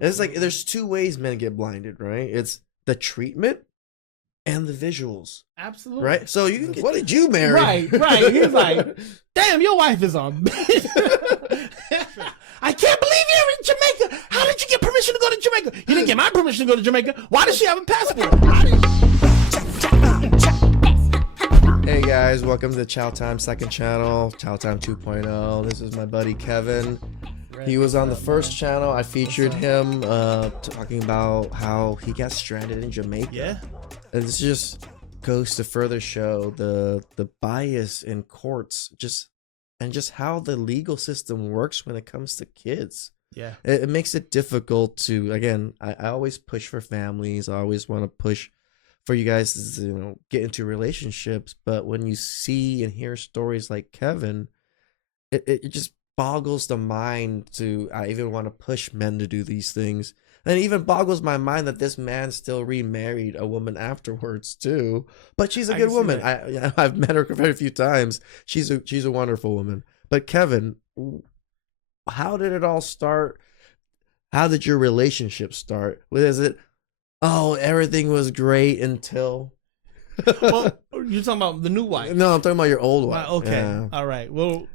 It's like there's two ways men get blinded, right? It's the treatment and the visuals. Absolutely. Right? So you can get, what did you marry? Right. He's like, damn, your wife is on. I can't believe you're in Jamaica. How did you get permission to go to Jamaica? You didn't get my permission to go to Jamaica. Why does she have a passport? Hey guys, welcome to Chow Time second channel, Chow Time 2.0. This is my buddy Kevin. He was on the first channel. I featured him talking about how he got stranded in Jamaica. Yeah. And this just goes to further show the bias in courts, just how the legal system works when it comes to kids. Yeah. It makes it difficult to, again, I always push for families. I always want to push for you guys to, get into relationships. But when you see and hear stories like Kevin, it just boggles the mind to, I even want to push men to do these things. And it even boggles my mind that this man still remarried a woman afterwards too. But she's a good woman. I've met her very few times. She's a wonderful woman. But Kevin, how did it all start? How did your relationship start? Is it, oh, everything was great until... Well, you're talking about the new wife? No, I'm talking about your old wife. Okay. Yeah. All right. Well,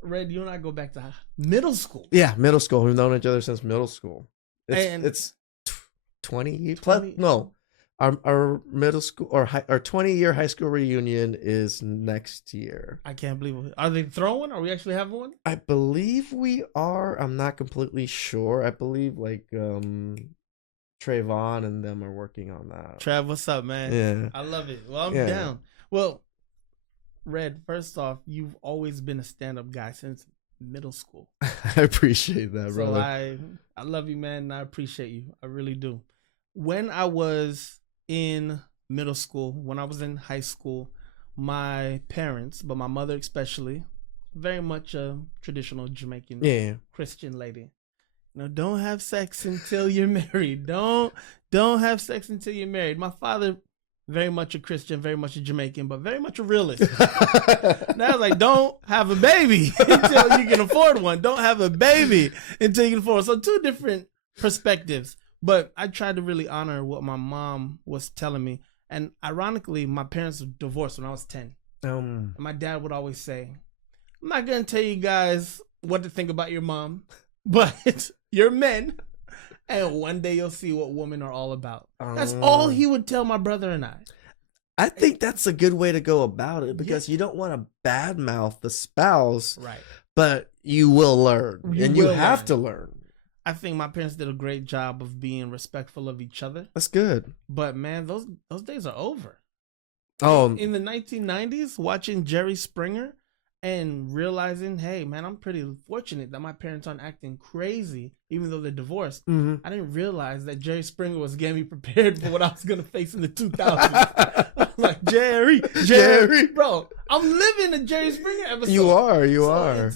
Red, you and I go back to middle school. Yeah, middle school. We've known each other since middle school. It's 20 plus. No, our middle school or our 20-year high school reunion is next year. I can't believe it. Are they throwing? Are we actually having one? I believe we are. I'm not completely sure. I believe like Trayvon and them are working on that. Trav, what's up, man? Yeah, I love it. Well, I'm down. Well, Red, first off, you've always been a stand-up guy since middle school. I appreciate that, brother. So I love you, man, and I appreciate you. I really do. When I was in middle school, when I was in high school, my parents, but my mother especially, very much a traditional Jamaican Christian lady. Don't have sex until you're married. Don't have sex until you're married. My father, very much a Christian, very much a Jamaican, but very much a realist. And I was like, don't have a baby until you can afford one. Don't have a baby until you can afford one. So two different perspectives. But I tried to really honor what my mom was telling me. And ironically, my parents were divorced when I was 10. And my dad would always say, I'm not going to tell you guys what to think about your mom, but you're men. And one day you'll see what women are all about. That's all he would tell my brother and I. I think that's a good way to go about it because you don't want to badmouth the spouse, right? But you will learn, you have to learn. I think my parents did a great job of being respectful of each other. That's good. But man, those days are over. Oh, in the 1990s, watching Jerry Springer and realizing, hey, man, I'm pretty fortunate that my parents aren't acting crazy, even though they're divorced. Mm-hmm. I didn't realize that Jerry Springer was getting me prepared for what I was going to face in the 2000s. I'm like, Jerry, bro, I'm living a Jerry Springer episode. You are.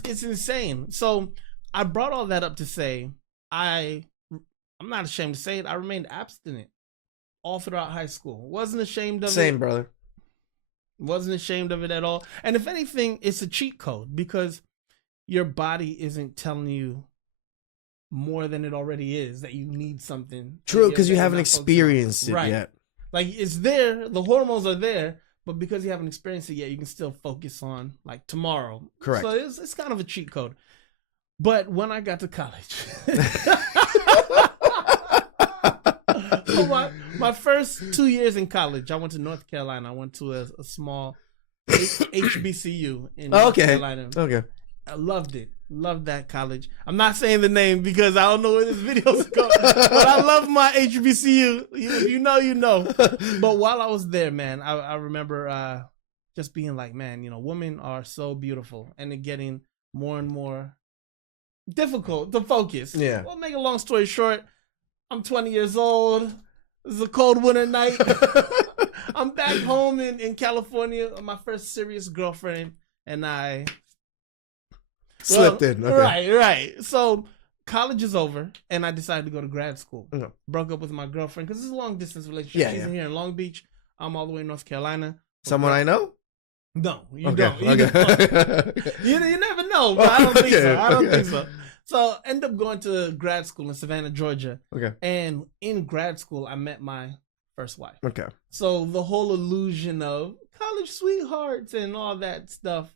It's insane. So I brought all that up to say, I'm not ashamed to say it. I remained abstinent all throughout high school. Wasn't ashamed of it. Same, brother. Wasn't ashamed of it at all. And if anything, it's a cheat code because your body isn't telling you more than it already is that you need something. True, because you haven't experienced it yet. Like it's there, the hormones are there, but because you haven't experienced it yet, you can still focus on like tomorrow. Correct. So it's kind of a cheat code. But when I got to college, so my first 2 years in college, I went to North Carolina. I went to a small HBCU in North Carolina. Okay. I loved it. Loved that college. I'm not saying the name because I don't know where this video's going. But I love my HBCU. If you know, you know. But while I was there, man, I remember just being like, man, women are so beautiful. And it getting more and more difficult to focus. Yeah. Well, make a long story short, I'm 20 years old. It's a cold winter night. I'm back home in California. My first serious girlfriend and I slipped in. Okay. Right. So college is over, and I decided to go to grad school. Okay. Broke up with my girlfriend because it's a long distance relationship. She's here in Long Beach. I'm all the way in North Carolina. Someone I know? No, you don't. You never know, but I don't think so. So end up going to grad school in Savannah, Georgia. Okay. And in grad school, I met my first wife. Okay. So the whole illusion of college sweethearts and all that stuff,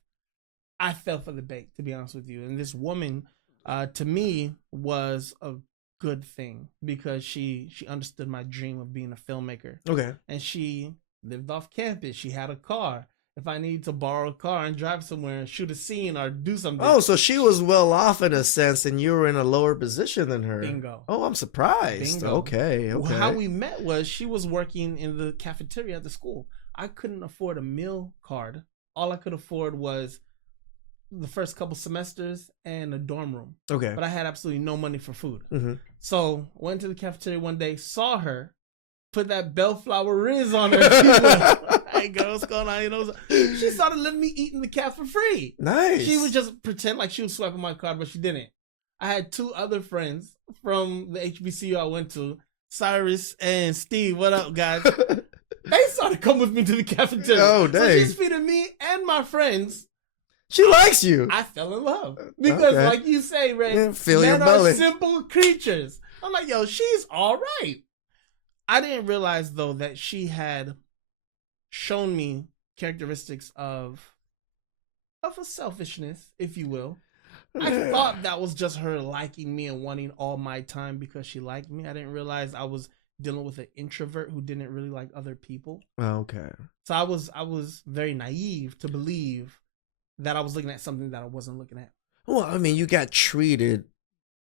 I fell for the bait, to be honest with you. And this woman, to me, was a good thing because she understood my dream of being a filmmaker. Okay. And she lived off campus. She had a car. If I need to borrow a car and drive somewhere and shoot a scene or do something. Oh, so she was well off in a sense, and you were in a lower position than her. Bingo. Oh, I'm surprised. Bingo. Okay. Well, how we met was she was working in the cafeteria at the school. I couldn't afford a meal card. All I could afford was the first couple semesters and a dorm room. Okay. But I had absolutely no money for food. Mm-hmm. So went to the cafeteria one day, saw her, put that bellflower Riz on her. Hey girl, what's going on? You know, she started letting me eat in the caf for free. Nice. She would just pretend like she was swiping my card, but she didn't. I had two other friends from the HBCU I went to, Cyrus and Steve. What up, guys? They started coming with me to the cafeteria. Oh, dang. So she's feeding me and my friends. She likes you. I fell in love because, like you say, Ray, Yeah, feel men your belly. are simple creatures. I'm like, yo, she's all right. I didn't realize though that she had shown me characteristics of a selfishness, if you will. I thought that was just her liking me and wanting all my time because she liked me. I didn't realize I was dealing with an introvert who didn't really like other people. Okay. So I was very naive to believe that I was looking at something that I wasn't looking at. Well, I mean, you got treated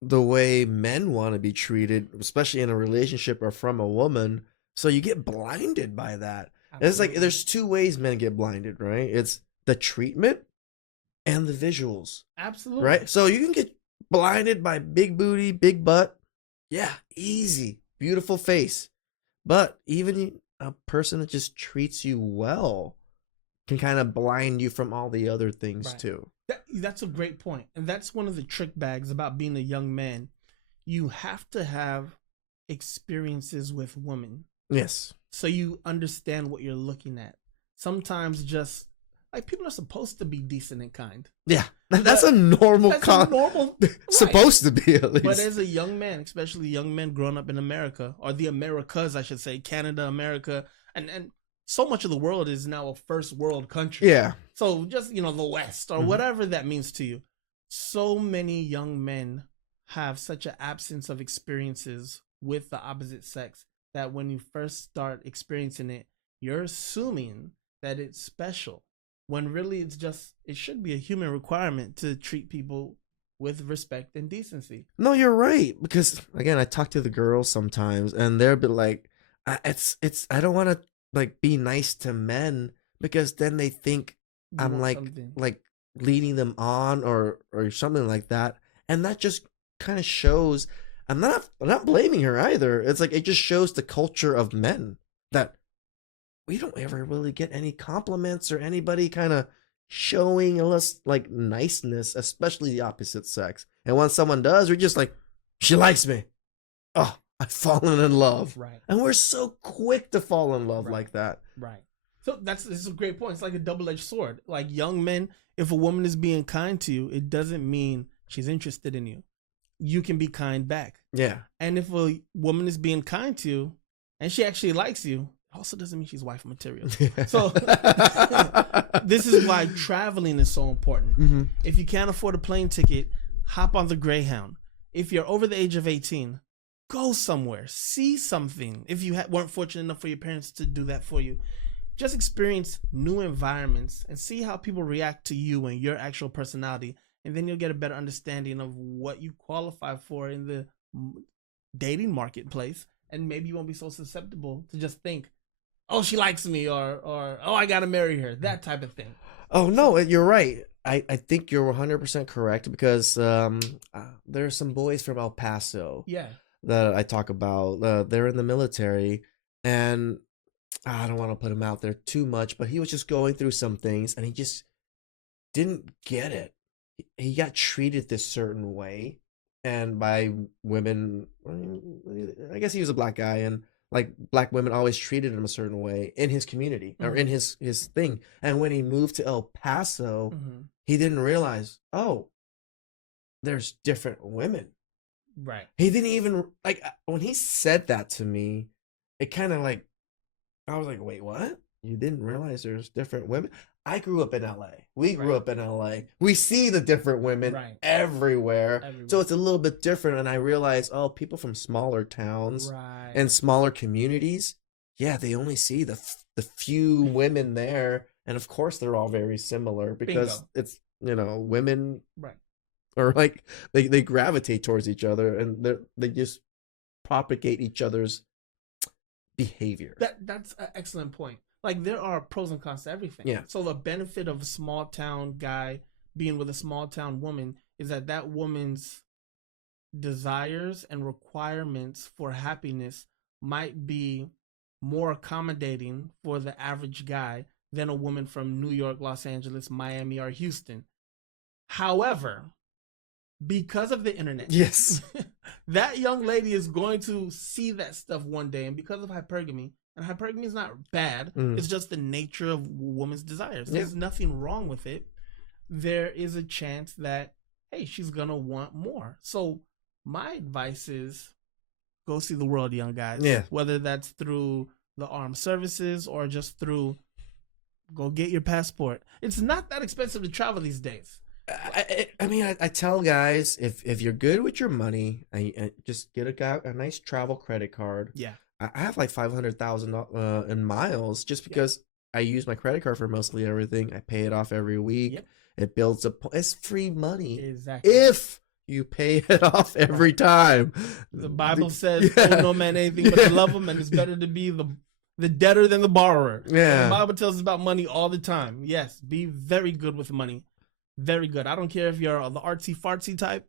the way men want to be treated, especially in a relationship or from a woman. So you get blinded by that. Absolutely. It's like there's two ways men get blinded, right? It's the treatment and the visuals. Absolutely. Right? So you can get blinded by big booty, big butt. Yeah, easy. Beautiful face. But even a person that just treats you well can kind of blind you from all the other things too. That's a great point. And that's one of the trick bags about being a young man. You have to have experiences with women. Yes. So you understand what you're looking at. Sometimes just like people are supposed to be decent and kind. Yeah. That's a normal supposed to be, at least. But as a young man, especially young men growing up in America, or the Americas, I should say, Canada, America, and so much of the world is now a first world country. Yeah. So just, the West or whatever that means to you. So many young men have such an absence of experiences with the opposite sex that when you first start experiencing it, you're assuming that it's special. When really it should be a human requirement to treat people with respect and decency. No, you're right. Because again, I talk to the girls sometimes and they're a bit like, I don't want to like be nice to men because then they think I'm like leading them on or something like that. And that just kind of shows, I'm not blaming her either. It's like, it just shows the culture of men that we don't ever really get any compliments or anybody kind of showing us like niceness, especially the opposite sex. And when someone does, we're just like, she likes me. Oh, I've fallen in love. Right. And we're so quick to fall in love like that. Right. So this is a great point. It's like a double-edged sword. Like young men, if a woman is being kind to you, it doesn't mean she's interested in you. You can be kind back. Yeah. And if a woman is being kind to you and she actually likes you, also doesn't mean she's wife material. So this is why traveling is so important. Mm-hmm. If you can't afford a plane ticket, hop on the Greyhound. If you're over the age of 18, go somewhere, see something. If you weren't fortunate enough for your parents to do that for you, just experience new environments and see how people react to you and your actual personality. And then you'll get a better understanding of what you qualify for in the dating marketplace. And maybe you won't be so susceptible to just think, oh, she likes me, or oh, I gotta marry her, that type of thing. Oh no, you're right. I think you're 100% correct because there are some boys from El Paso that I talk about. They're in the military, and I don't want to put him out there too much, but he was just going through some things, and he just didn't get it. He got treated this certain way, and by women, I guess he was a black guy, and like black women always treated him a certain way in his community or in his thing. And when he moved to El Paso, he didn't realize, oh, there's different women. Right. He didn't even like when he said that to me. It kind of like I was like, wait, what? You didn't realize there's different women? I grew up in LA. We grew up in LA. We see the different women everywhere. So it's a little bit different. And I realized, oh, people from smaller towns and smaller communities, yeah, they only see the few women there. And of course, they're all very similar because it's, women are like, they gravitate towards each other and they just propagate each other's behavior. That's an excellent point. Like, there are pros and cons to everything. Yeah. So the benefit of a small town guy being with a small town woman is that woman's desires and requirements for happiness might be more accommodating for the average guy than a woman from New York, Los Angeles, Miami, or Houston. However, because of the internet, yes, that young lady is going to see that stuff one day, and because of hypergamy, and hypergamy is not bad, it's just the nature of woman's desires. There's nothing wrong with it. There is a chance that, hey, she's gonna want more. So my advice is go see the world, young guys. Yeah. Whether that's through the armed services or just through go get your passport. It's not that expensive to travel these days. I mean, I tell guys, if you're good with your money, I just get a nice travel credit card. Yeah. I have like 500,000 in miles just because I use my credit card for mostly everything. I pay it off every week. Yep. It builds up. It's free money. Exactly. If you pay it off every time. The Bible says, owe no man anything but to love him, and it's better to be the debtor than the borrower. Yeah. The Bible tells us about money all the time. Yes, be very good with money. Very good. I don't care if you're the artsy fartsy type.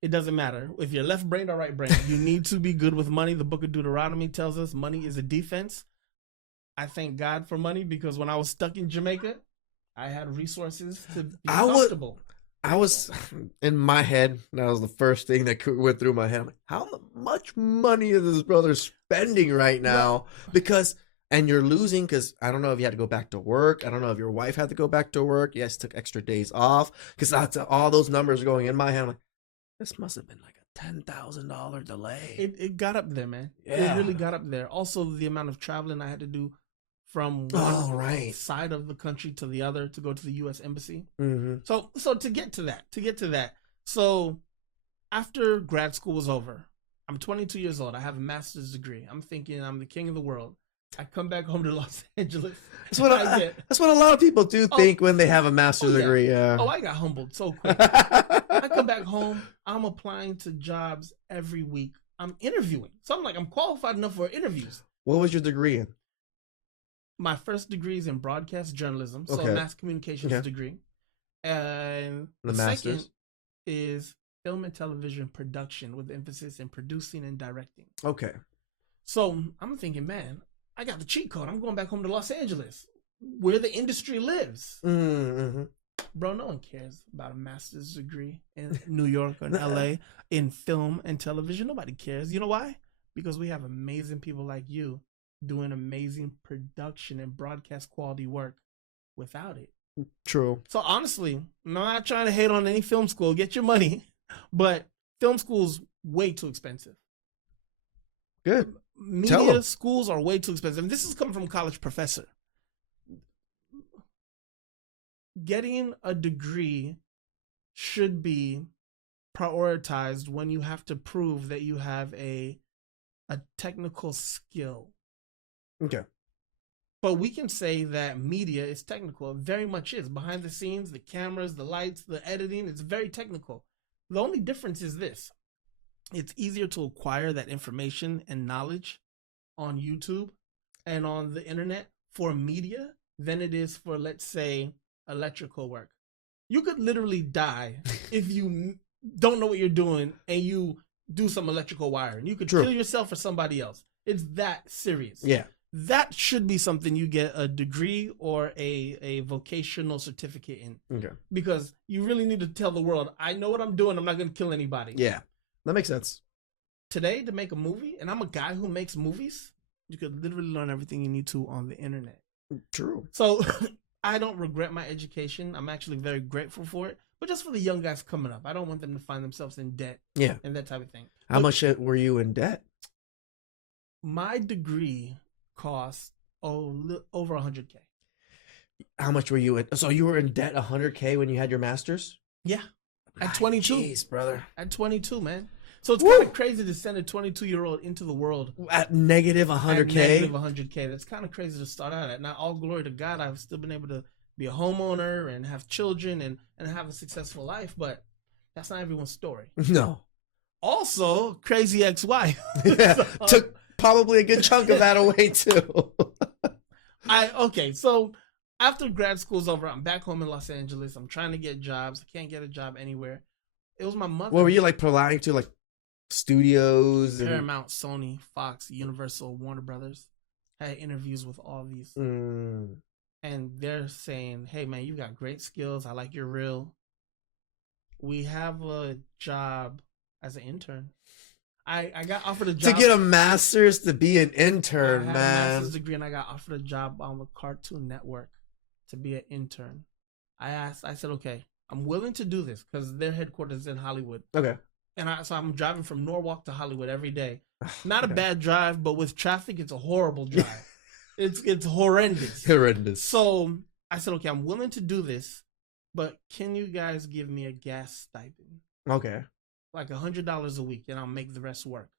It doesn't matter. If you're left brain or right brain, you need to be good with money. The book of Deuteronomy tells us money is a defense. I thank God for money because when I was stuck in Jamaica, I had resources to be comfortable. I was in my head. That was the first thing that went through my head. I'm like, how much money is this brother spending right now? Because, and you're losing because I don't know if you had to go back to work. I don't know if your wife had to go back to work. Yes, took extra days off because all those numbers going in my head. I'm like, this must have been like a $10,000 delay. It got up there, man. Yeah. It really got up there. Also, the amount of traveling I had to do from one side of the country to the other to go to the U.S. Embassy. Mm-hmm. So to get to that. So after grad school was over, I'm 22 years old. I have a master's degree. I'm thinking I'm the king of the world. I come back home to Los Angeles. That's what a lot of people do think when they have a master's degree. Yeah. Oh, I got humbled so quick. I come back home. I'm applying to jobs every week. I'm interviewing. So I'm like, I'm qualified enough for interviews. What was your degree in? My first degree is in broadcast journalism, so a mass communications degree. And the second is film and television production with emphasis in producing and directing. Okay. So I'm thinking, man, I got the cheat code. I'm going back home to Los Angeles, where the industry lives. Mm-hmm. Bro, no one cares about a master's degree in New York or in LA in film and television. Nobody cares. You know why? Because we have amazing people like you doing amazing production and broadcast quality work without it. True. So honestly, I'm not trying to hate on any film school. Get your money. But film school's way too expensive. Good. Media schools are way too expensive. And this is coming from a college professor. Getting a degree should be prioritized when you have to prove that you have a technical skill. Okay. But we can say that media is technical. It very much is. Behind the scenes, the cameras, the lights, the editing, it's very technical. The only difference is this. It's easier to acquire that information and knowledge on YouTube and on the internet for media than it is for, let's say, electrical work. You could literally die if you don't know what you're doing and you do some electrical wiring. You could kill yourself or somebody else. It's that serious. Yeah. That should be something you get a degree or a vocational certificate in. Okay. Because you really need to tell the world, I know what I'm doing. I'm not going to kill anybody. Yeah. That makes sense. Today, to make a movie, and I'm a guy who makes movies, you could literally learn everything you need to on the internet. True. So I don't regret my education. I'm actually very grateful for it. but just for the young guys coming up. I don't want them to find themselves in debt. Yeah. And that type of thing. How much were you in debt? My degree cost over 100K. How much were you in? So you were in debt 100K when you had your master's? Yeah. At 22. Jeez, brother. At 22, man. So it's kind of crazy to send a 22-year-old into the world at negative 100K. At negative 100K. That's kind of crazy to start out at. Now, all glory to God, I've still been able to be a homeowner and have children and have a successful life, but that's not everyone's story. No. Also, crazy ex-wife. Yeah, took probably a good chunk of that away too. So after grad school's over, I'm back home in Los Angeles. I'm trying to get jobs. I can't get a job anywhere. It was my mother. What were you like applying to, like studios? Paramount, Sony, Fox, Universal, Warner Brothers. I had interviews with all these. And they're saying, hey, man, you got great skills. I like your reel. We have a job as an intern. I got offered a job. To get a master's to be an intern, I had man. a master's degree, and I got offered a job on the Cartoon Network to be an intern. I said, okay, I'm willing to do this because their headquarters is in Hollywood. Okay. And so I'm driving from Norwalk to Hollywood every day. Not a bad drive, but with traffic, it's a horrible drive. It's horrendous. Horrendous. So I said, okay, I'm willing to do this, but can you guys give me a gas stipend? Okay. Like $100 a week, and I'll make the rest work.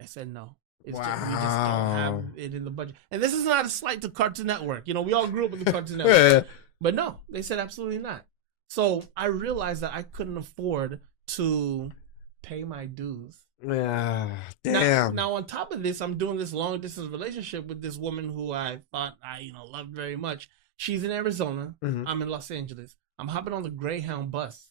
I said no. We just don't have it in the budget. And this is not a slight to Cartoon Network. You know, we all grew up with the Cartoon Network. Yeah. But no, they said absolutely not. So I realized that I couldn't afford to pay my dues. Yeah, damn. Now on top of this, I'm doing this long distance relationship with this woman who I thought I loved very much. She's in Arizona. Mm-hmm. I'm in Los Angeles. I'm hopping on the Greyhound bus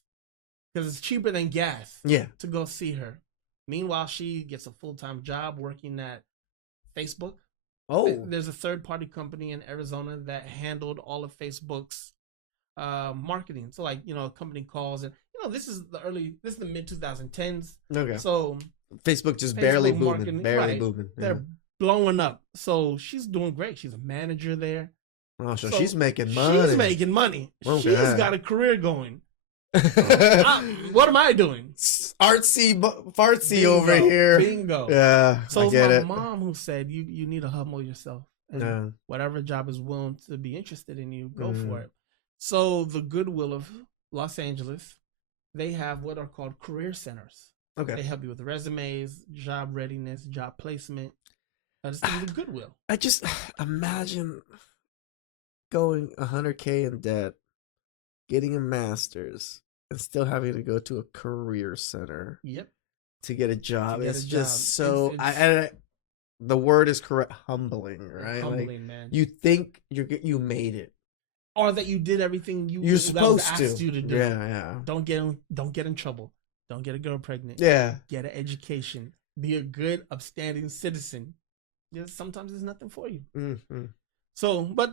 because it's cheaper than gas. Yeah. To go see her. Meanwhile, she gets a full-time job working at Facebook. Oh, there's a third-party company in Arizona that handled all of Facebook's marketing. So, like, a company calls and this is the mid 2010s. Okay. So Facebook just barely booming, right, booming. Yeah. They're blowing up. So she's doing great. She's a manager there. Oh, so she's making money. She's making money. Okay. She's got a career going. What am I doing? Artsy, fartsy Bingo, over here. Bingo. Yeah, so I get my it. mom who said you need to humble yourself. And whatever job is willing to be interested in you, go for it. So the Goodwill of Los Angeles, they have what are called career centers. Okay. They help you with resumes, job readiness, job placement. That's the Goodwill. I just imagine going 100K in debt, getting a master's, and still having to go to a career center. Yep. To get a job. It's just so. It's the word is correct. Humbling, right? Humbling, man. You think you made it, or that you did everything you're supposed to. Asked you to do. Yeah. Don't get in trouble. Don't get a girl pregnant. Yeah. Get an education. Be a good, upstanding citizen. Sometimes there's nothing for you. Mm-hmm. So, but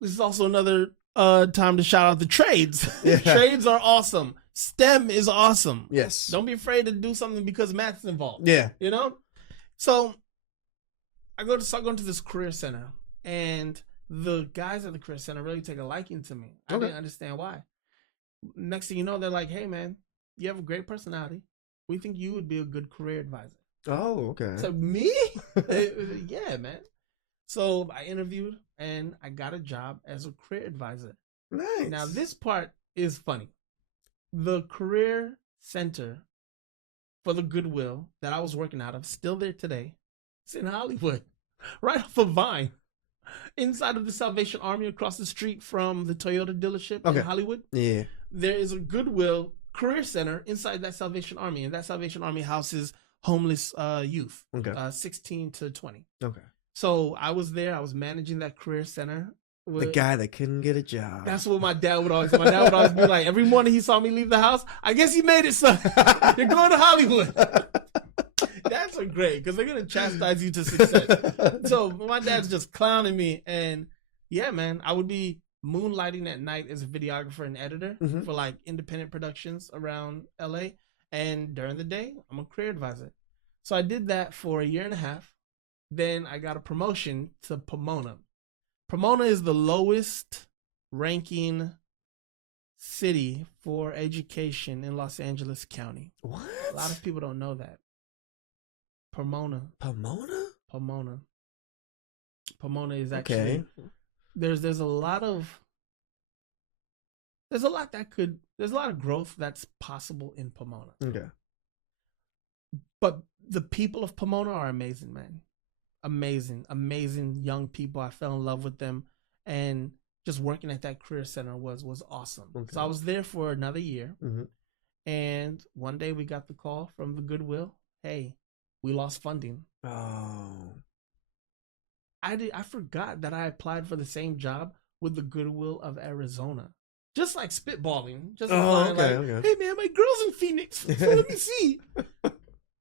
this is also another time to shout out the trades. Yeah. Trades are awesome. STEM is awesome. Yes. Don't be afraid to do something because math's involved. Yeah. So I start going to this career center, and the guys at the career center really take a liking to me. I didn't understand why. Next thing you know, they're like, hey, man, you have a great personality. We think you would be a good career advisor. Oh, okay. So me? Yeah, man. So I interviewed and I got a job as a career advisor. Nice. Now this part is funny. The career center for the Goodwill that I was working out of, still there today. It's in Hollywood, right off of Vine, inside of the Salvation Army across the street from the Toyota dealership in Hollywood. Yeah. There is a Goodwill career center inside that Salvation Army, and that Salvation Army houses homeless youth, 16 to 20. Okay. So I was there. I was managing that career center. The guy that couldn't get a job. That's what my dad would always. My dad would always be like, every morning he saw me leave the house. I guess he made it, son. You're going to Hollywood. That's great because they're gonna chastise you to success. So my dad's just clowning me, and yeah, man, I would be moonlighting at night as a videographer and editor for like independent productions around LA, and during the day I'm a career advisor. So I did that for a year and a half. Then I got a promotion to Pomona. Pomona is the lowest ranking city for education in Los Angeles County. What? A lot of people don't know that. Pomona. Pomona? Pomona. Pomona is actually Okay. there's a lot of there's a lot of growth that's possible in Pomona. Okay. But the people of Pomona are amazing, man. Amazing young people. I fell in love with them, and just working at that career center was awesome. Okay. So I was there for another year, Mm-hmm. and one day we got the call from the Goodwill. Hey, we lost funding. Oh. I forgot that I applied for the same job with the Goodwill of Arizona. Just like spitballing. Just applying okay. Hey man, my girl's in Phoenix. So let me see.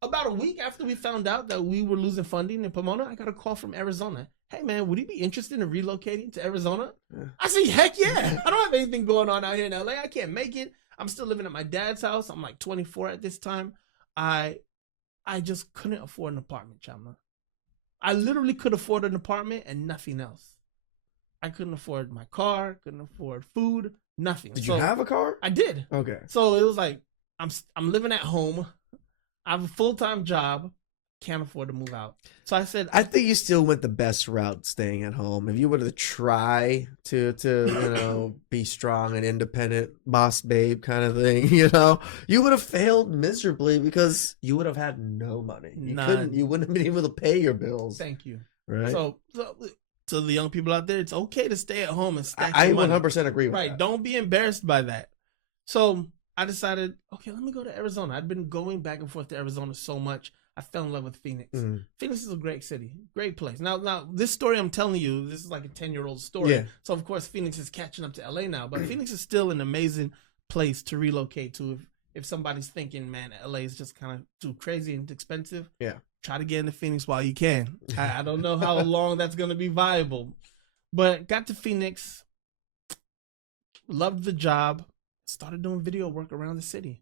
About a week after we found out that we were losing funding in Pomona, I got a call from Arizona. Hey man, would you be interested in relocating to Arizona? Yeah. I said, heck yeah. I don't have anything going on out here in LA. I can't make it. I'm still living at my dad's house. I'm like 24 at this time. I just couldn't afford an apartment, Chandler. I literally could afford an apartment and nothing else. I couldn't afford my car, couldn't afford food, nothing. Did you have a car? I did. Okay. So it was like, I'm living at home. I have a full-time job. Can't afford to move out. So I said, I think you still went the best route staying at home. If you were to try to be strong and independent, boss babe kind of thing, you would have failed miserably because you would have had no money. You wouldn't have been able to pay your bills. Thank you. Right. So to the young people out there, it's okay to stay at home and stack I your money. 100% agree with Right. that. Don't be embarrassed by that. So I decided, okay, let me go to Arizona. I'd been going back and forth to Arizona so much. I fell in love with Phoenix. Mm. Phoenix is a great city, great place. Now, this story I'm telling you, this is like a 10-year-old story. Yeah. So of course, Phoenix is catching up to LA now, but Phoenix is still an amazing place to relocate to. If somebody's thinking, man, LA is just kind of too crazy and expensive. Yeah. Try to get into Phoenix while you can. I don't know how long that's going to be viable, but got to Phoenix, loved the job, started doing video work around the city.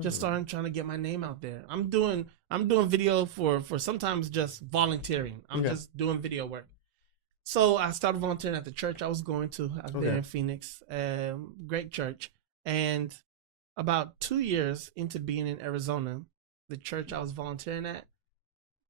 Just started trying to get my name out there. I'm doing video for sometimes just volunteering. I'm just doing video work. So I started volunteering at the church I was going to out there in Phoenix. Great church. And about 2 years into being in Arizona, the church I was volunteering at,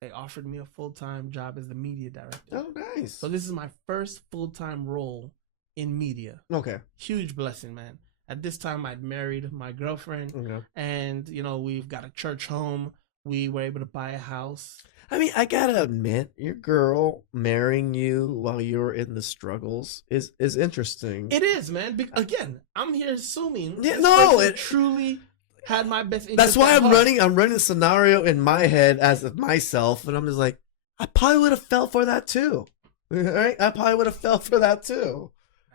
they offered me a full-time job as the media director. Oh, nice. So this is my first full-time role in media. Okay. Huge blessing, man. At this time, I'd married my girlfriend, and we've got a church home. We were able to buy a house. I mean, I gotta admit, your girl marrying you while you're in the struggles is interesting. It is, man. Again, I'm here assuming it truly had my best interest. That's why I'm running the scenario in my head as of myself, and I'm just like, I probably would have fell for that too, right? I probably would have fell for that too,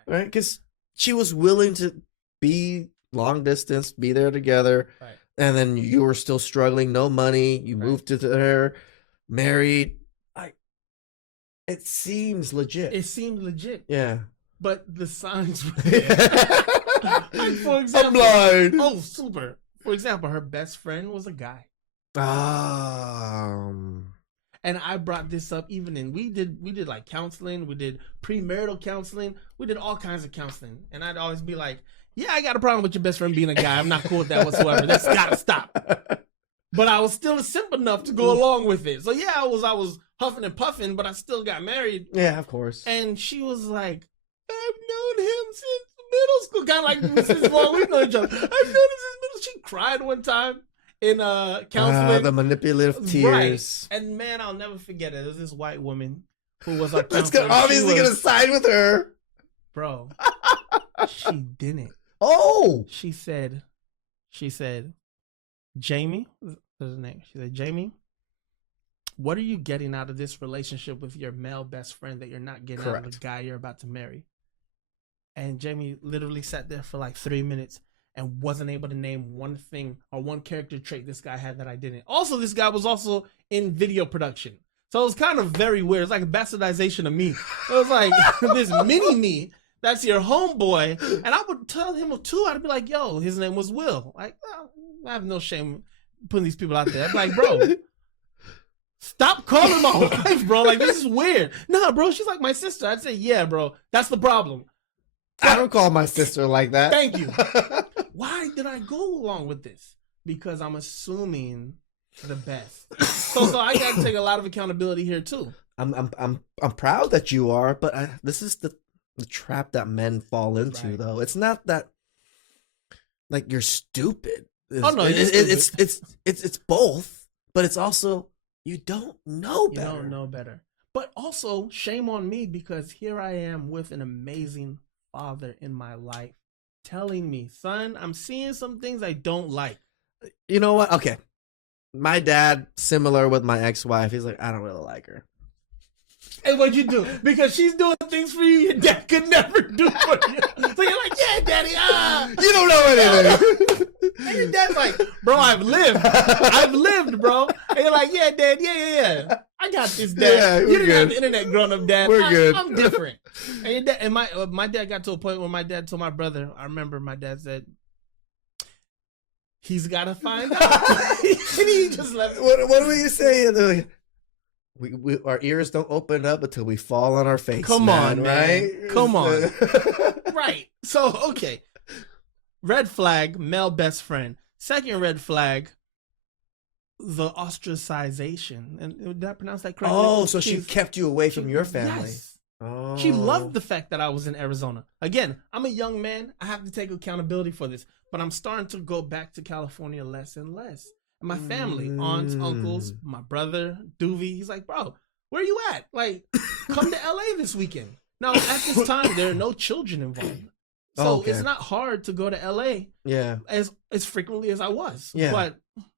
right? Because she was willing to be long distance, be there together, right. And then you were still struggling, no money. You moved to her, married. It seems legit. It seemed legit. Yeah, but the signs were there. Like, for example, I'm blind. Oh, super. For example, her best friend was a guy. And I brought this up even in we did like counseling, we did premarital counseling, we did all kinds of counseling. And I'd always be like, yeah, I got a problem with your best friend being a guy. I'm not cool with that whatsoever. That's gotta stop. But I was still a simp enough to go along with it. So yeah, I was huffing and puffing, but I still got married. Yeah, of course. And she was like, I've known him since middle school. Kind of like since long we've known each other. I've known him since middle. She cried one time in counseling. The manipulative tears. Right. And man, I'll never forget it. There was this white woman who was our counselor. Obviously gonna side with her. Bro, she didn't. Oh. She said, Jamie, what's his name? She said, Jamie, what are you getting out of this relationship with your male best friend that you're not getting out of the guy you're about to marry? And Jamie literally sat there for like 3 minutes and wasn't able to name one thing or one character trait this guy had that I didn't. Also, this guy was also in video production. So it was kind of very weird. It's like a bastardization of me. It was like this mini me. That's your homeboy. And I would tell him too. I'd be like, yo, his name was Will. Like, I have no shame putting these people out there. I'd be like, bro, stop calling my wife, bro. Like, this is weird. Nah, bro, she's like my sister. I'd say, yeah, bro, that's the problem. I don't call my sister like that. Thank you. Why did I go along with this? Because I'm assuming the best. So I got to take a lot of accountability here too. I'm proud that you are, but this is the trap that men fall into, Right. though. It's not that like you're stupid. Oh no, it's both, but it's also you don't know better. You don't know better. But also, shame on me because here I am with an amazing father in my life telling me, son, I'm seeing some things I don't like. You know what? Okay. My dad, similar with my ex-wife, he's like, I don't really like her. Hey, what'd you do? Because she's doing things for you your dad could never do for you. So you're like, yeah, daddy, you don't know anything. And your dad's like, bro, I've lived, bro. And you're like, yeah, dad, yeah. I got this, dad. Yeah, you didn't have the internet growing up, dad. We're good. I'm different. And your dad, and my dad got to a point where my dad told my brother, I remember my dad said, he's got to find out. And he just left. What were you saying? We our ears don't open up until we fall on our face. Come on, man. Right? Come on. Right. So, okay. Red flag, male best friend. Second red flag, the ostracization. And did I pronounce that correctly? Oh, so she kept you away from your family. Yes. Oh. She loved the fact that I was in Arizona. Again, I'm a young man. I have to take accountability for this. But I'm starting to go back to California less and less. And my family, aunts, uncles, my brother, Doovie, he's like, bro, where you at? Like, come to LA this weekend. Now, at this time, there are no children involved. So it's not hard to go to LA as frequently as I was. Yeah. But,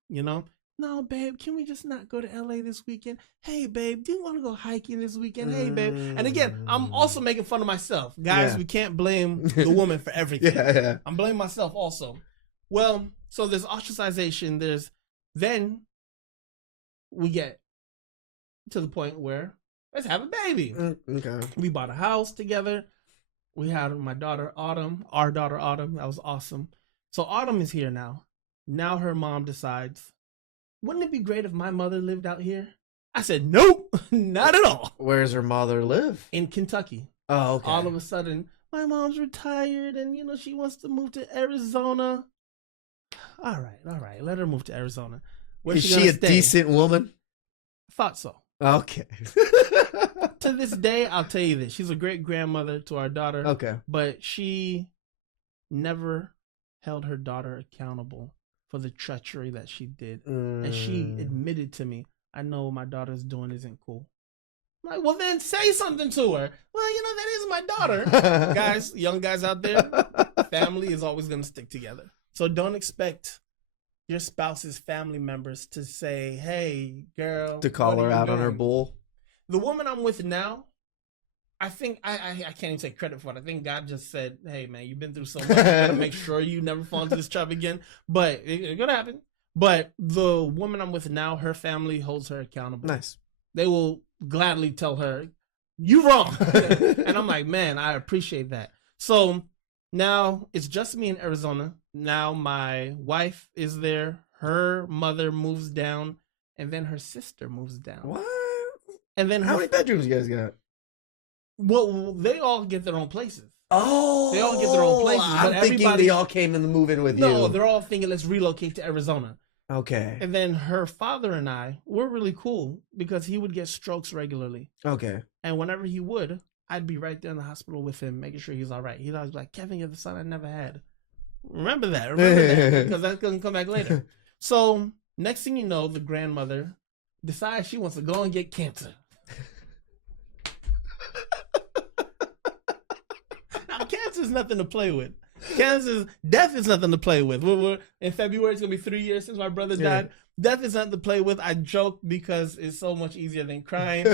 you know, no, babe, can we just not go to LA this weekend? Hey, babe, do you want to go hiking this weekend? Hey, babe. And again, I'm also making fun of myself. Guys, we can't blame the woman for everything. I'm blaming myself also. Well, so there's ostracization. Then we get to the point where let's have a baby. Okay. We bought a house together. We had my daughter Autumn, our daughter Autumn. That was awesome. So Autumn is here now. Now her mom decides, wouldn't it be great if my mother lived out here? I said, nope, not at all. Where does her mother live? In Kentucky. Oh, okay. All of a sudden, my mom's retired and, you know, she wants to move to Arizona. All right. Let her move to Arizona. Where's Is she a decent woman? Thought so. Okay. To this day, I'll tell you this. She's a great grandmother to our daughter. Okay. But she never held her daughter accountable for the treachery that she did. And she admitted to me, I know what my daughter's doing isn't cool. I'm like, well, then say something to her. Well, you know, that is my daughter. Guys, young guys out there, family is always going to stick together. So don't expect your spouse's family members to say, hey, girl. To call her out on her bull. The woman I'm with now, I think I can't even take credit for it. I think God just said, hey, man, you've been through so much. You gotta make sure you never fall into this trap again. But it's going to happen. But the woman I'm with now, her family holds her accountable. Nice. They will gladly tell her, you wrong. And I'm like, man, I appreciate that. So now it's just me in Arizona. Now my wife is there. Her mother moves down. And then her sister moves down. What? And then how many bedrooms you guys got? Well, they all get their own places. Oh, they all get their own places. I'm thinking they all came in the move-in with you. No, they're all thinking let's relocate to Arizona. Okay. And then her father and I, we're really cool because he would get strokes regularly. Okay. And whenever he would, I'd be right there in the hospital with him, making sure he's all right. He'd always be like, Kevin, you're the son I never had. Remember that, because that's going to come back later. So next thing you know, the grandmother decides she wants to go and get cancer. Now, cancer is nothing to play with. Death is nothing to play with. We're in February, it's going to be 3 years since my brother died. Death is nothing to play with. I joke because it's so much easier than crying.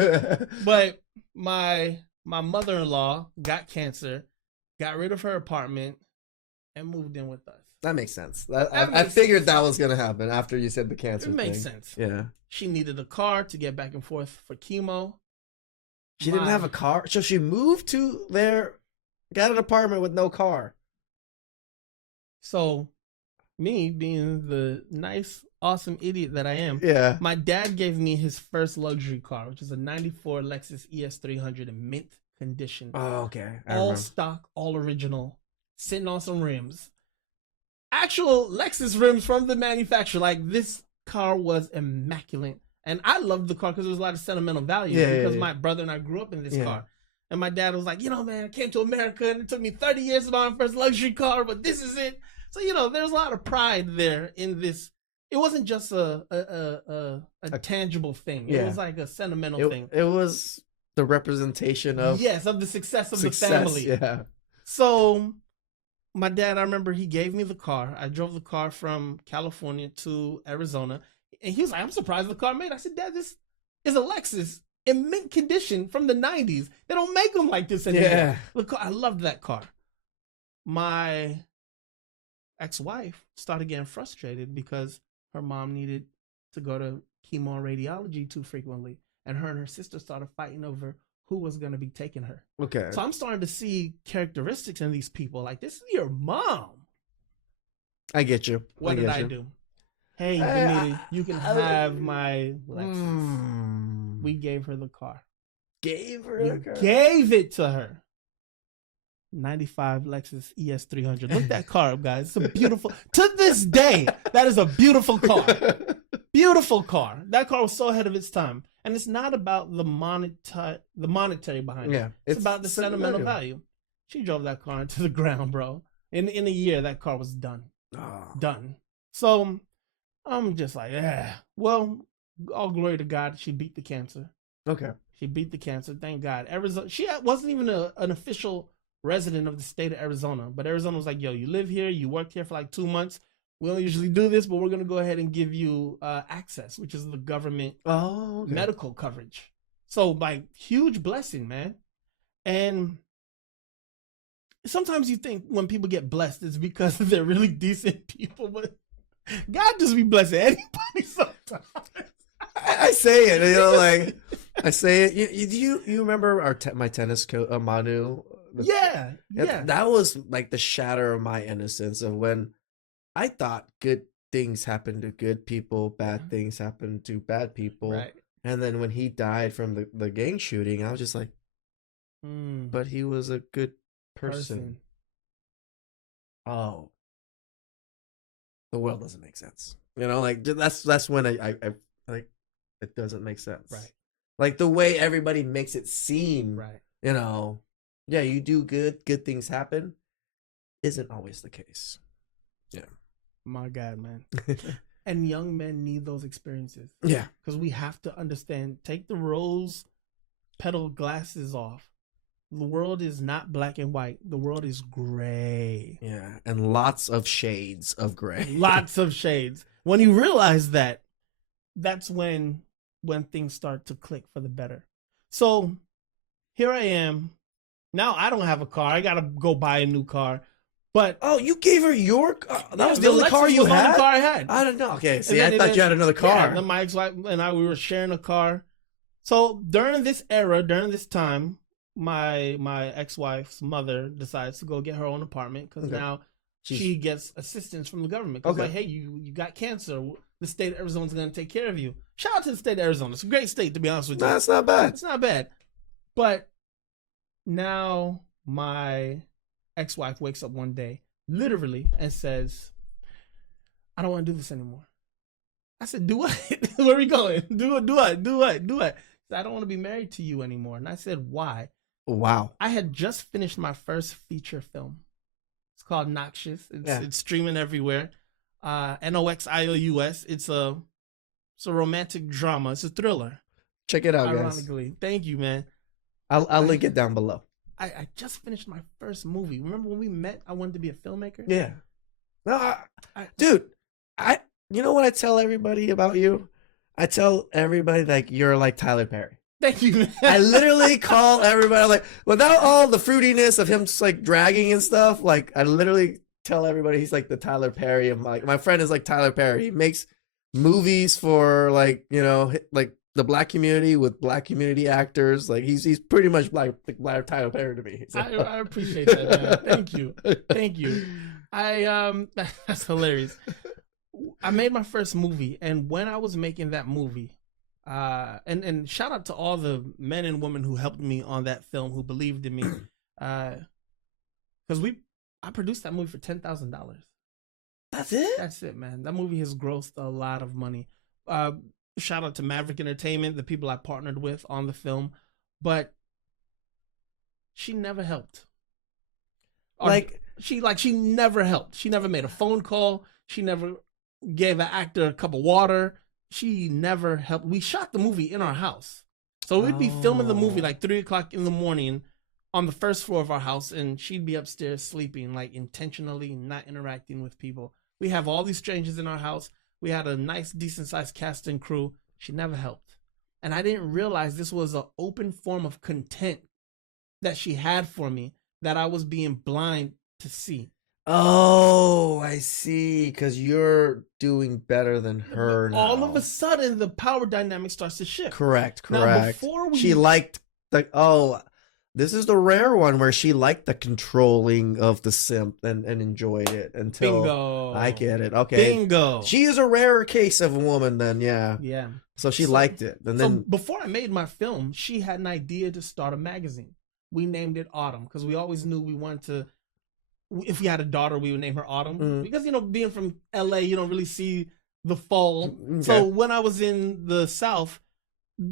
But my mother-in-law got cancer, got rid of her apartment, and moved in with us. That makes sense. I figured that was going to happen after you said the cancer thing. It makes sense. Yeah. She needed a car to get back and forth for chemo. She didn't have a car? So she moved to there, got an apartment with no car. So me being the nice, awesome idiot that I am, my dad gave me his first luxury car, which is a 94 Lexus ES300 in mint condition. Oh, okay. I All remember. stock, all original, sitting on some rims. Actual Lexus rims from the manufacturer. Like, this car was immaculate. And I loved the car because there was a lot of sentimental value. Yeah, because yeah. my brother and I grew up in this Yeah. car. And my dad was like, man, I came to America and it took me 30 years to buy my first luxury car, but this is it. So, there's a lot of pride there in this. It wasn't just a tangible thing. It was like a sentimental thing. It was the representation of the success of the family. Yeah. So my dad, I remember he gave me the car. I drove the car from California to Arizona. And he was like, I'm surprised the car made. I said, Dad, this is a Lexus in mint condition from the 90s. They don't make them like this anymore. Yeah. Look, I loved that car. My ex-wife started getting frustrated because her mom needed to go to chemo and radiology too frequently. And her sister started fighting over who was going to be taking her. Okay. So I'm starting to see characteristics in these people. Like, this is your mom. I get you. What did I do? Hey, Benita, you can have my Lexus. We gave her the car. Gave it to her. 95 Lexus ES300. Look that car up, guys. It's a beautiful, to this day, that is a beautiful car. Beautiful car. That car was so ahead of its time. And it's not about the monetary behind it. It's about the sentimental value. She drove that car into the ground, bro. In a year, that car was done. Done. So I'm just like, well, all glory to God, she beat the cancer. Okay. She beat the cancer, thank God. Arizona, she wasn't even an official resident of the state of Arizona, but Arizona was like, yo, you live here, you worked here for like 2 months. We don't usually do this, but we're going to go ahead and give you access, which is the government medical coverage. So, like, huge blessing, man. And sometimes you think when people get blessed, it's because they're really decent people, but God just be blessing anybody sometimes. I say it, like, I say it. You remember my tennis coach, Manu? Yeah. That was like the shatter of my innocence of when I thought good things happen to good people, bad things happen to bad people. Right. And then when he died from the gang shooting, I was just like, but he was a good person. Oh. The world doesn't make sense. Like that's when I like, it doesn't make sense. Right. Like the way everybody makes it seem, right. Yeah, you do good things happen, isn't always the case. Yeah. My God, man. And young men need those experiences. Yeah. Because we have to understand, take the rose petal glasses off. The world is not black and white. The world is gray. Yeah. And lots of shades of gray. Lots of shades. When you realize that, that's when things start to click for the better. So here I am. Now I don't have a car. I got to go buy a new car. But you gave her your car? That was the only car you had? The only car I had. I don't know. Okay, see, I thought you had another car. Yeah, then my ex-wife and I, we were sharing a car. So during this era, during this time, my ex-wife's mother decides to go get her own apartment because now she gets assistance from the government. Because like, hey, you got cancer. The state of Arizona's going to take care of you. Shout out to the state of Arizona. It's a great state, to be honest with you. No, it's not bad. It's not bad. But now my ex-wife wakes up one day, literally, and says, I don't want to do this anymore. I said, do what? Where are we going? Do what? I don't want to be married to you anymore. And I said, why? Wow. I had just finished my first feature film. It's called Noxious. It's streaming everywhere. Noxious. It's a romantic drama. It's a thriller. Check it out, ironically. guys. Thank you, man. I'll link it down below. I just finished my first movie. Remember when we met? I wanted to be a filmmaker. Yeah. No, dude. You know what I tell everybody about you? I tell everybody like you're like Tyler Perry. Thank you, man. I literally call everybody like without all the fruitiness of him just like dragging and stuff. Like I literally tell everybody he's like the Tyler Perry of my friend is like Tyler Perry. He makes movies for like like the black community with black community actors. Like he's pretty much like Tyler Perry to me. So. I appreciate that, man. Thank you. That's hilarious. I made my first movie, and when I was making that movie, And shout out to all the men and women who helped me on that film, who believed in me, because I produced that movie for $10,000. That's it. That's it, man. That movie has grossed a lot of money. Shout out to Maverick Entertainment, the people I partnered with on the film, but she never helped. She never helped. She never made a phone call. She never gave an actor a cup of water. She never helped. We shot the movie in our house. So we'd be filming the movie like 3 o'clock in the morning on the first floor of our house, and she'd be upstairs sleeping, like intentionally not interacting with people. We have all these strangers in our house. We had a nice, decent-sized cast and crew. She never helped. And I didn't realize this was an open form of content that she had for me that I was being blind to see. Oh, I see. Because you're doing better than her now. All of a sudden, the power dynamic starts to shift. Correct. Now, before she liked this is the rare one where she liked the controlling of the simp and enjoyed it until Bingo. I get it. Okay. Bingo. She is a rare case of a woman then, yeah. Yeah. So she liked it. And then before I made my film, she had an idea to start a magazine. We named it Autumn because we always knew we wanted to, if we had a daughter, we would name her Autumn. Because, being from LA, you don't really see the fall. Okay. So when I was in the South,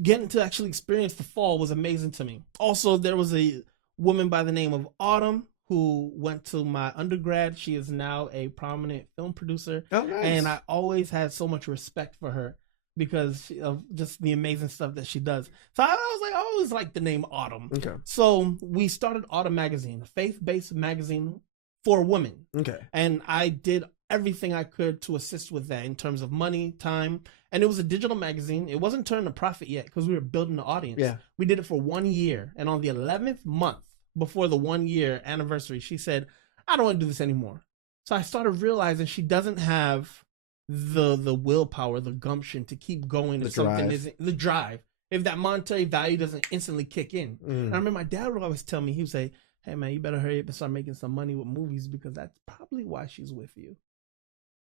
getting to actually experience the fall was amazing to me. Also, there was a woman by the name of Autumn who went to my undergrad. She is now a prominent film producer. Oh, nice. And I always had so much respect for her because of just the amazing stuff that she does. So I always liked the name Autumn. Okay. So we started Autumn Magazine, a faith-based magazine for women. Okay. And I did everything I could to assist with that in terms of money, time. And it was a digital magazine. It wasn't turned a profit yet because we were building the audience. Yeah. We did it for 1 year. And on the 11th month before the 1 year anniversary, she said, I don't want to do this anymore. So I started realizing she doesn't have the willpower, the gumption to keep going if something isn't the drive. If that monetary value doesn't instantly kick in. And I remember my dad would always tell me, he would say, hey man, you better hurry up and start making some money with movies because that's probably why she's with you.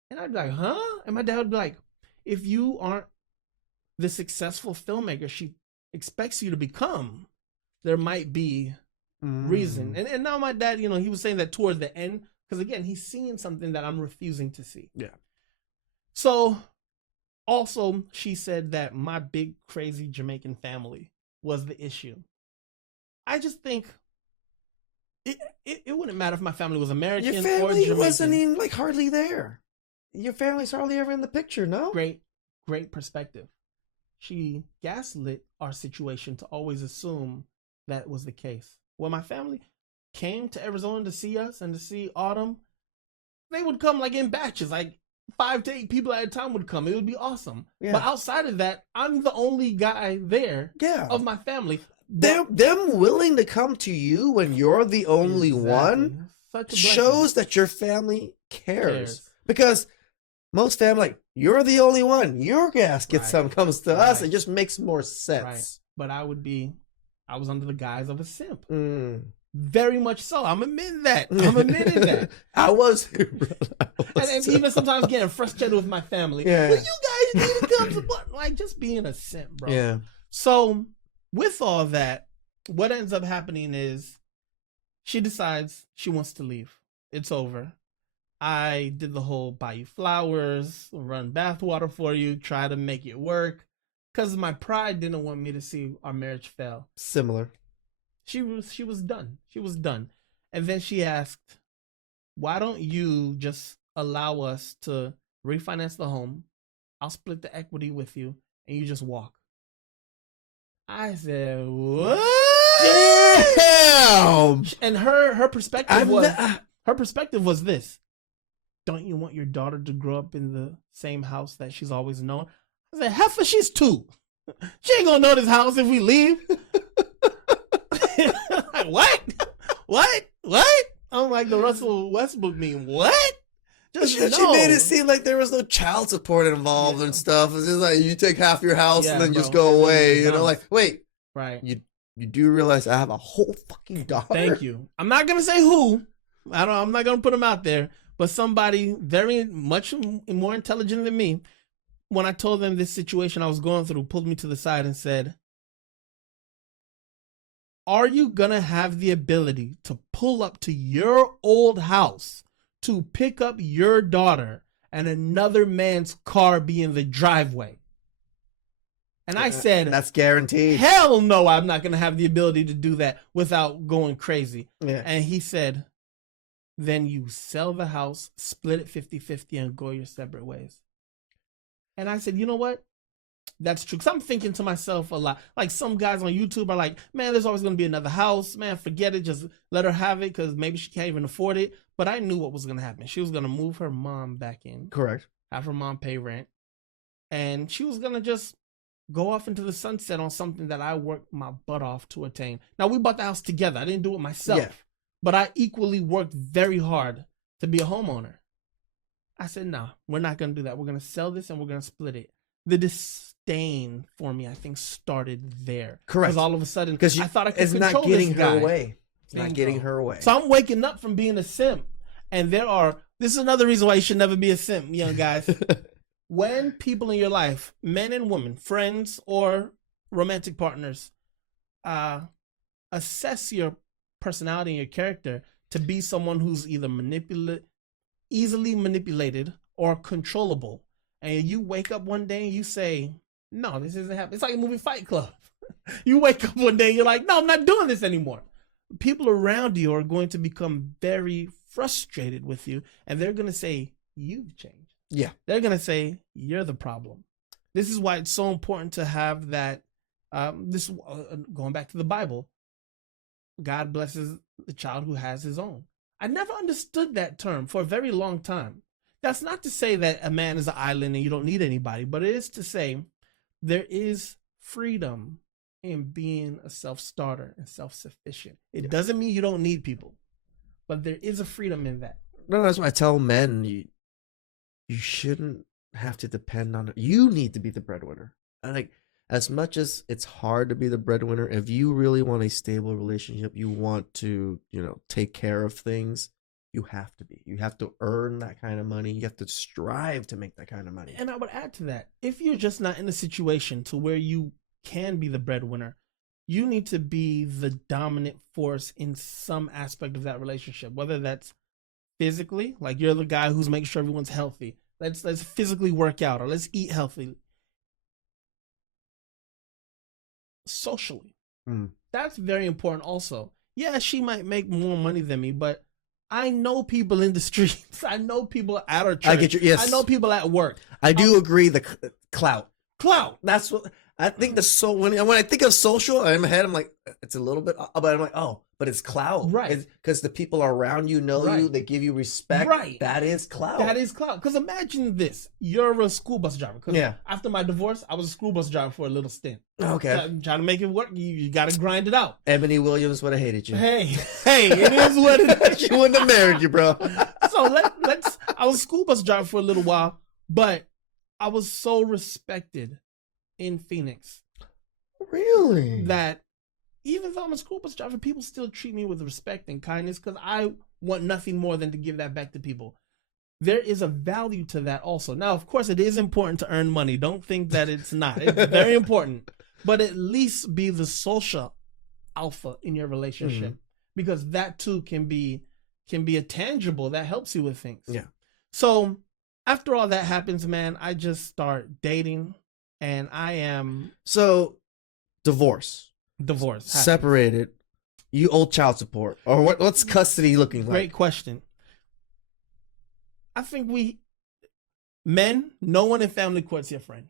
And I'd be like, huh? And my dad would be like, if you aren't the successful filmmaker she expects you to become, there might be reason. And now my dad, he was saying that towards the end, because again, he's seeing something that I'm refusing to see. Yeah. So also, she said that my big, crazy Jamaican family was the issue. I just think it wouldn't matter if my family was American your or family Jamaican. wasn't even hardly there. Your family's hardly ever in the picture, no? Great perspective. She gaslit our situation to always assume that was the case. When my family came to Arizona to see us and to see Autumn, they would come like in batches, like 5 to 8 people at a time would come. It would be awesome. Yeah. But outside of that, I'm the only guy there of my family. Them willing to come to you when you're the only one shows that your family cares. Because most family, you're the only one. Your gasket comes to us. It just makes more sense. Right. But I was under the guise of a simp. Very much so. I'm admitting that. I'm admitting that. I was and even sometimes getting frustrated with my family. Yeah. Well, you guys need to come support. Like just being a simp, bro. Yeah. So with all that, what ends up happening is she decides she wants to leave. It's over. I did the whole buy you flowers, run bathwater for you, try to make it work. Because my pride didn't want me to see our marriage fail. Similar. She was done. She was done. And then she asked, why don't you just allow us to refinance the home? I'll split the equity with you and you just walk. I said, what? Damn! And her perspective was this. Don't you want your daughter to grow up in the same house that she's always known? I said, heifer, she's 2. She ain't gonna know this house if we leave. Like, what? I'm like the Russell Westbrook meme. What? She made it seem like there was no child support involved and stuff. It's just like you take half your house and then just go away. Like, wait. Right. You do realize I have a whole fucking daughter? Thank you. I'm not gonna say who. I'm not gonna put them out there. But somebody very much more intelligent than me when I told them this situation I was going through, pulled me to the side and said, are you going to have the ability to pull up to your old house to pick up your daughter and another man's car be in the driveway? And I said, that's guaranteed. Hell no, I'm not going to have the ability to do that without going crazy. Yeah. And he said, then you sell the house, split it 50-50 and go your separate ways. And I said, you know what? That's true. Because I'm thinking to myself a lot. Like some guys on YouTube are like, man, there's always going to be another house. Man, forget it. Just let her have it because maybe she can't even afford it. But I knew what was going to happen. She was going to move her mom back in. Correct. Have her mom pay rent. And she was going to just go off into the sunset on something that I worked my butt off to attain. Now, we bought the house together. I didn't do it myself. Yeah. But I equally worked very hard to be a homeowner. I said, no, we're not going to do that. We're going to sell this and we're going to split it. The disdain for me, I think, started there. Correct. Because all of a sudden, I thought I could control not getting this guy. her away. It's not getting her away. So I'm waking up from being a simp. And this is another reason why you should never be a simp, young guys. When people in your life, men and women, friends or romantic partners, assess your personality and your character to be someone who's either easily manipulated or controllable, and you wake up one day and you say, no, this isn't happening. It's like a movie Fight Club. You wake up one day and you're like, no, I'm not doing this anymore. People around you are going to become very frustrated with you, and they're going to say, you've changed. Yeah. They're going to say, you're the problem. This is why it's so important to have that, going back to the Bible, God blesses the child who has his own. I never understood that term for a very long time. That's not to say that a man is an island and you don't need anybody, but it is to say there is freedom in being a self-starter and self-sufficient. It doesn't mean you don't need people, but there is a freedom in that. No, that's why I tell men, you shouldn't have to depend on it. You need to be the breadwinner. And like, as much as it's hard to be the breadwinner, if you really want a stable relationship, you want to, take care of things, you have to be. You have to earn that kind of money. You have to strive to make that kind of money. And I would add to that, if you're just not in a situation to where you can be the breadwinner, you need to be the dominant force in some aspect of that relationship, whether that's physically, like you're the guy who's making sure everyone's healthy. Let's physically work out, or let's eat healthy. Socially, that's very important also. Yeah, she might make more money than me, but I know people in the streets. I know people at our church. I get you. Yes, I know people at work. I do agree. The clout. That's what I think. When I think of social in my head, I'm like, it's a little bit, but I'm like, oh, but it's clout, right? Because the people around you know you, they give you respect, right? That is clout. That is clout. Because imagine this: you're a school bus driver. Yeah. After my divorce, I was a school bus driver for a little stint. Okay. Trying to make it work, you got to grind it out. Ebony Williams would have hated you. Hey, it is what it is. She wouldn't have married you, bro. So I was a school bus driver for a little while, but I was so respected in Phoenix. Really? That even though I'm a school bus driver, people still treat me with respect and kindness because I want nothing more than to give that back to people. There is a value to that also. Now, of course, it is important to earn money. Don't think that it's not. It's very important. But at least be the social alpha in your relationship, because that too can be a tangible that helps you with things. Yeah. So after all that happens, man, I just start dating, and I am divorce, separated. You owe child support, or what's custody looking like? Great question. I think no one in family court is your friend.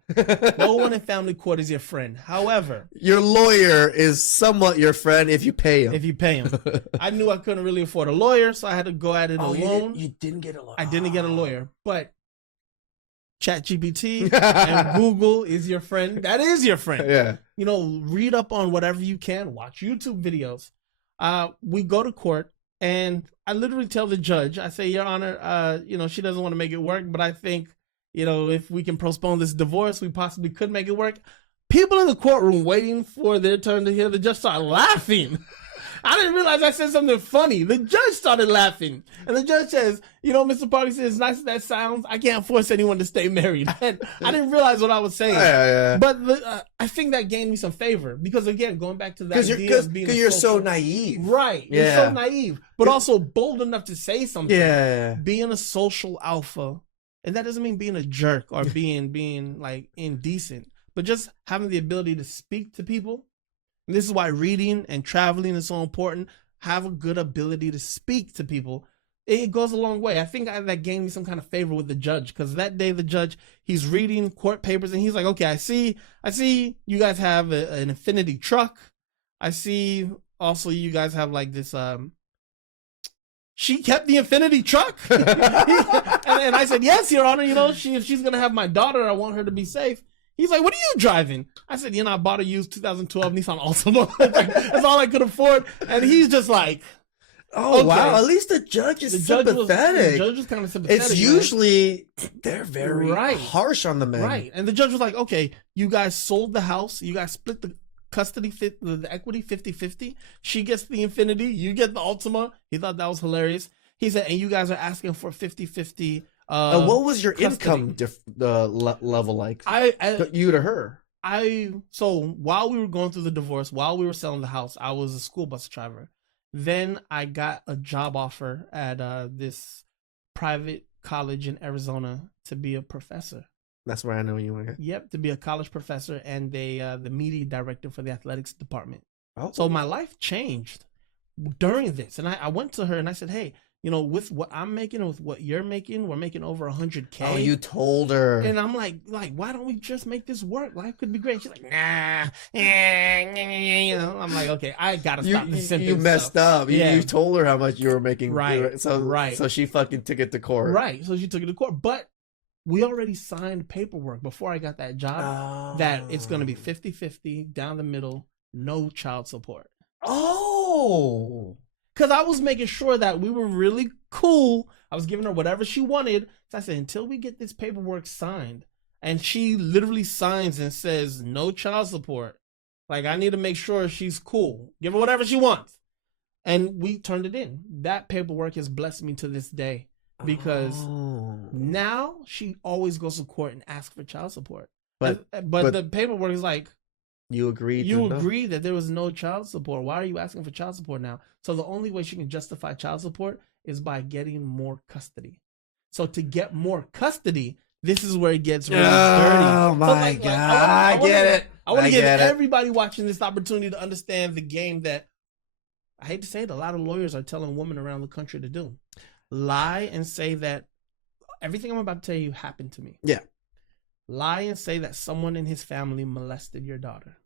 No one in family court is your friend. However, your lawyer is somewhat your friend if you pay him. I knew I couldn't really afford a lawyer, so I had to go at it alone. You didn't get a lawyer. I didn't get a lawyer, but ChatGPT and Google is your friend. That is your friend. Yeah. Read up on whatever you can. Watch YouTube videos. We go to court, and I literally tell the judge, I say, Your Honor, she doesn't want to make it work, but I think, if we can postpone this divorce, we possibly could make it work. People in the courtroom waiting for their turn to hear the judge start laughing. I didn't realize I said something funny. The judge started laughing. And the judge says, Mr. Parker says, as nice as that sounds, I can't force anyone to stay married. I didn't realize what I was saying. Yeah. But I think that gained me some favor. Because again, going back to that idea of being you're so naive. Right. Yeah. You're so naive. But also bold enough to say something. Yeah. Being a social alpha. And that doesn't mean being a jerk or being like indecent. But just having the ability to speak to people. And this is why reading and traveling is so important. Have a good ability to speak to people. It goes a long way. I think that gained me some kind of favor with the judge, because that day the judge, he's reading court papers and he's like, okay, I see you guys have an Infinity truck. I see also you guys have like this, she kept the Infinity truck. and I said, yes, Your Honor, if she's going to have my daughter, I want her to be safe. He's like, what are you driving? I said, I bought a used 2012 Nissan Altima. That's all I could afford. And he's just like, oh, okay. wow. At least the judge is sympathetic. The judge was kind of sympathetic. It's usually, they're very harsh on the men. Right. And the judge was like, okay, you guys sold the house. You guys split the custody, the equity 50-50. She gets the Infinity. You get the Altima. He thought that was hilarious. He said, and you guys are asking for 50-50. What was your custody. income level like? You to her? So while we were going through the divorce, while we were selling the house, I was a school bus driver. Then I got a job offer at this private college in Arizona to be a professor. That's where I know you went. Yep, to be a college professor and the media director for the athletics department. Oh. So my life changed during this. And I went to her and I said, hey, with what I'm making and with what you're making, we're making over 100K. Oh, you told her. And I'm like, why don't we just make this work? Life could be great. She's like, nah. I'm like, okay, I gotta stop this sentence. You messed up. Yeah. You told her how much you were making. Right. So she fucking took it to court. Right. So she took it to court. But we already signed paperwork before I got that job that it's going to be 50-50 down the middle, no child support. Oh. Because I was making sure that we were really cool. I was giving her whatever she wanted. So I said, until we get this paperwork signed, and she literally signs and says, no child support. Like, I need to make sure she's cool. Give her whatever she wants. And we turned it in. That paperwork has blessed me to this day. Because now she always goes to court and asks for child support. But the paperwork is like, you agreed. You agreed that there was no child support. Why are you asking for child support now? So the only way she can justify child support is by getting more custody. So to get more custody, this is where it gets really dirty. Oh my God. I get it. I want to give everybody watching this opportunity to understand the game that, I hate to say it, a lot of lawyers are telling women around the country to do. Lie and say that everything I'm about to tell you happened to me. Yeah. Lie and say that someone in his family molested your daughter.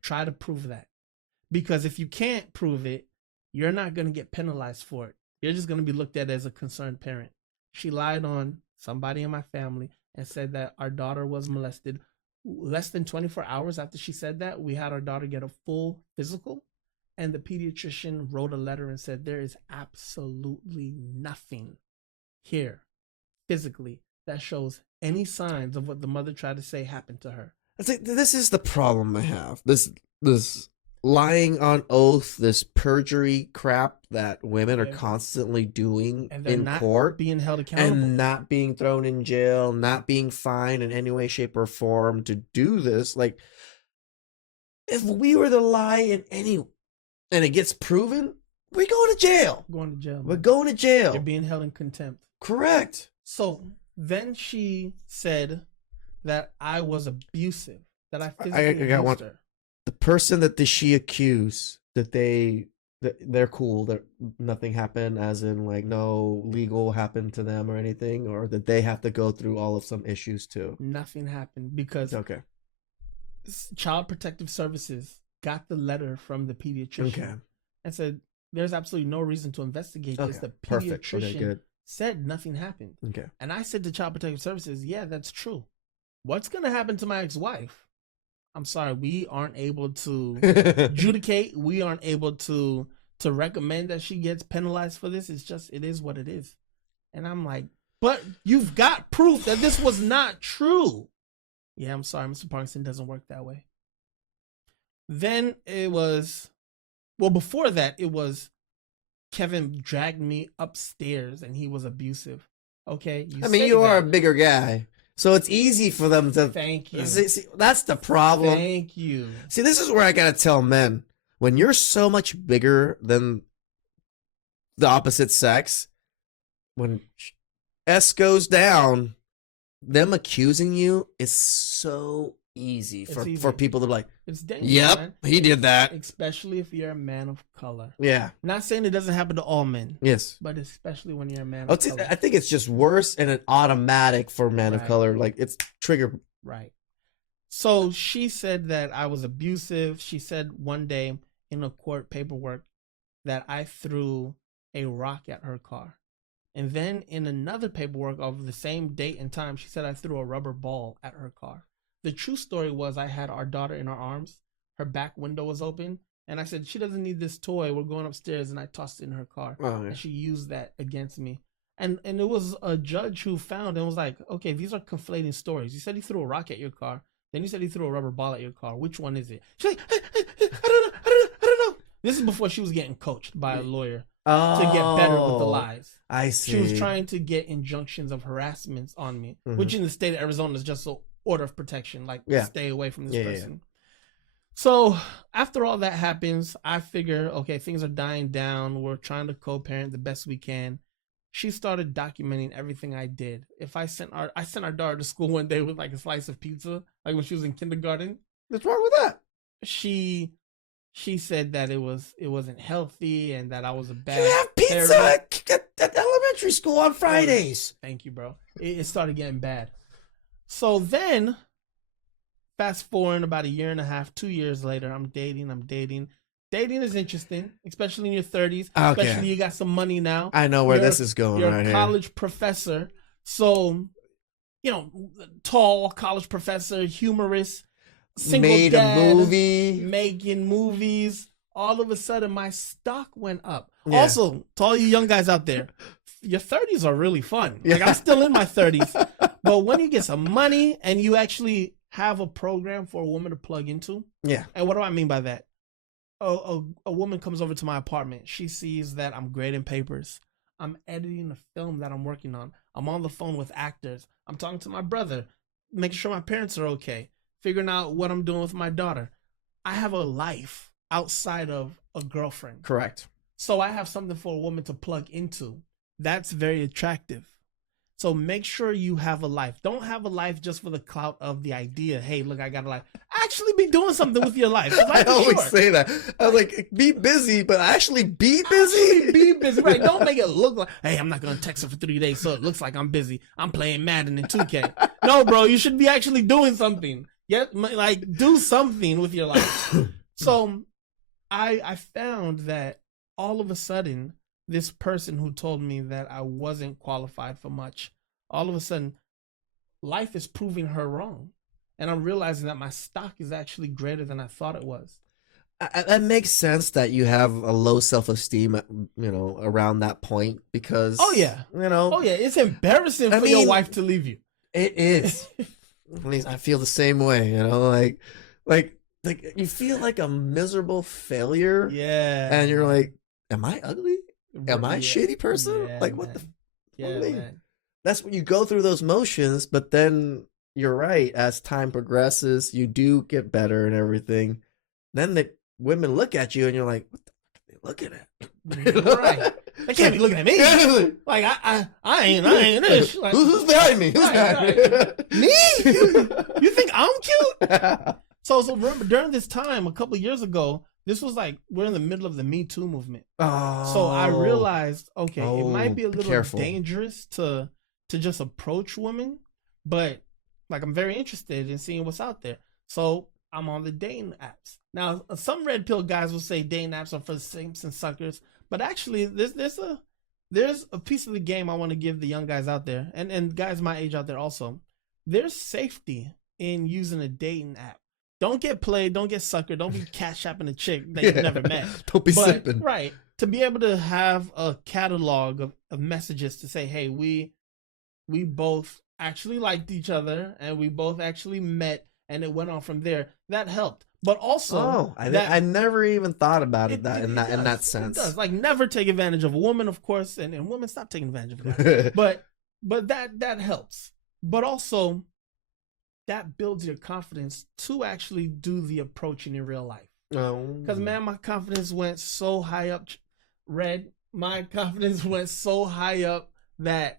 Try to prove that. Because if you can't prove it, you're not going to get penalized for it. You're just going to be looked at as a concerned parent. She lied on somebody in my family and said that our daughter was molested. Less than 24 hours after she said that, we had our daughter get a full physical. And the pediatrician wrote a letter and said, there is absolutely nothing here physically that shows any signs of what the mother tried to say happened to her. It's like, this is the problem I have. This lying on oath, this perjury crap that women are constantly doing in court, being held accountable, and not being thrown in jail, not being fined in any way, shape, or form to do this. Like, if we were to lie in any, and it gets proven, we're going to jail. We're going to jail. You're being held in contempt. Correct. So then she said that I was abusive, that I physically abused her. The person that she accused, that they're cool, that nothing happened, as in like no legal happened to them or anything, or that they have to go through all of some issues too. Nothing happened because Child Protective Services got the letter from the pediatrician and said there's absolutely no reason to investigate this. The pediatrician said nothing happened. And I said to Child Protective Services, yeah, that's true. What's going to happen to my ex-wife? I'm sorry, we aren't able to adjudicate. We aren't able to recommend that she gets penalized for this. It's just, it is what it is. And I'm like, but you've got proof that this was not true. Yeah, I'm sorry, Mr. Parkinson, doesn't work that way. Then it was Well, before that, it was Kevin dragged me upstairs and he was abusive. Okay, I mean, you are a bigger guy, so it's easy for them to. Thank you. See, that's the problem. Thank you. See, this is where I gotta tell men, when you're so much bigger than the opposite sex, when S goes down, them accusing you is so easy for people to like. It's dangerous. Yep, man. he did that. Especially if you're a man of color. Yeah. Not saying it doesn't happen to all men. Yes. But especially when you're a man of color. I think it's just worse and an automatic for men of color. Like it's trigger. Right. So she said that I was abusive. She said one day in a court paperwork that I threw a rock at her car. And then in another paperwork of the same date and time, she said I threw a rubber ball at her car. The true story was I had our daughter in our arms. Her back window was open. And I said, she doesn't need this toy. We're going upstairs. And I tossed it in her car. Oh, yeah. And she used that against me. And it was a judge who found and was like, okay, these are conflating stories. You said he threw a rock at your car. Then you said he threw a rubber ball at your car. Which one is it? She's like, I don't know. This is before she was getting coached by a lawyer to get better with the lies. I see. She was trying to get injunctions of harassments on me, which in the state of Arizona is just an order of protection. Like, stay away from this person. Yeah. So after all that happens, I figure, okay, things are dying down. We're trying to co-parent the best we can. She started documenting everything I did. If I sent our daughter to school one day with like a slice of pizza, like when she was in kindergarten. What's wrong with that? She said that it wasn't healthy and that I was a bad. You have pizza at elementary school on Fridays. Thank you, bro. It started getting bad. So then, fast forward about a year and a half, 2 years later, I'm dating. Dating is interesting, especially in your 30s. Okay. Especially you got some money now. I know where this is going right here. You're a college professor. So, tall college professor, humorous, single made dad, a movie. Making movies. All of a sudden, my stock went up. Yeah. Also, to all you young guys out there, your 30s are really fun. Like, I'm still in my 30s. But when you get some money and you actually have a program for a woman to plug into. Yeah. And what do I mean by that? A woman comes over to my apartment. She sees that I'm grading papers. I'm editing a film that I'm working on. I'm on the phone with actors. I'm talking to my brother, making sure my parents are okay, figuring out what I'm doing with my daughter. I have a life outside of a girlfriend. Correct. So I have something for a woman to plug into. That's very attractive. So make sure you have a life. Don't have a life just for the clout of the idea. Hey, look, I got a life. Actually be doing something with your life. I always say that. I was like, be busy, but actually be busy. Actually be busy. Right. Don't make it look like, hey, I'm not going to text her for 3 days, so it looks like I'm busy. I'm playing Madden in 2K. No, bro, you should be actually doing something. Yeah, like do something with your life. So I found that all of a sudden, this person who told me that I wasn't qualified for much, all of a sudden, life is proving her wrong. And I'm realizing that my stock is actually greater than I thought it was. That makes sense that you have a low self-esteem, around that point because... Oh, yeah. It's embarrassing for your wife to leave you. It is. At least I feel the same way, like you feel like a miserable failure. Yeah. And you're like, am I ugly? Am I a shitty person? Yeah, like, what man. Man. That's when you go through those motions, but then you're right. As time progresses, you do get better and everything. Then the women look at you and you're like, what the fuck are they looking at? Right. They can't be looking at me. Like, I ain't this. Like, who's behind me? Who's behind me? Me? You think I'm cute? So remember, during this time, a couple of years ago, this was like, we're in the middle of the Me Too movement. Oh. So I realized, okay, it might be a little dangerous to just approach women, but like I'm very interested in seeing what's out there. So I'm on the dating apps. Now, some red pill guys will say dating apps are for simps and suckers, but actually there's a piece of the game I want to give the young guys out there and guys my age out there also. There's safety in using a dating app. Don't get played. Don't get suckered. Don't be cash-apping a chick that you've never met. Don't be sipping. Right. To be able to have a catalog of messages to say, hey, we both actually liked each other and we both actually met and it went on from there. That helped. But also, Oh, I never even thought about it in that sense. It does. Like, never take advantage of a woman, of course, and women, stop taking advantage of guys. but that helps. But also, that builds your confidence to actually do the approaching in real life. Because, man, my confidence went so high up. My confidence went so high up that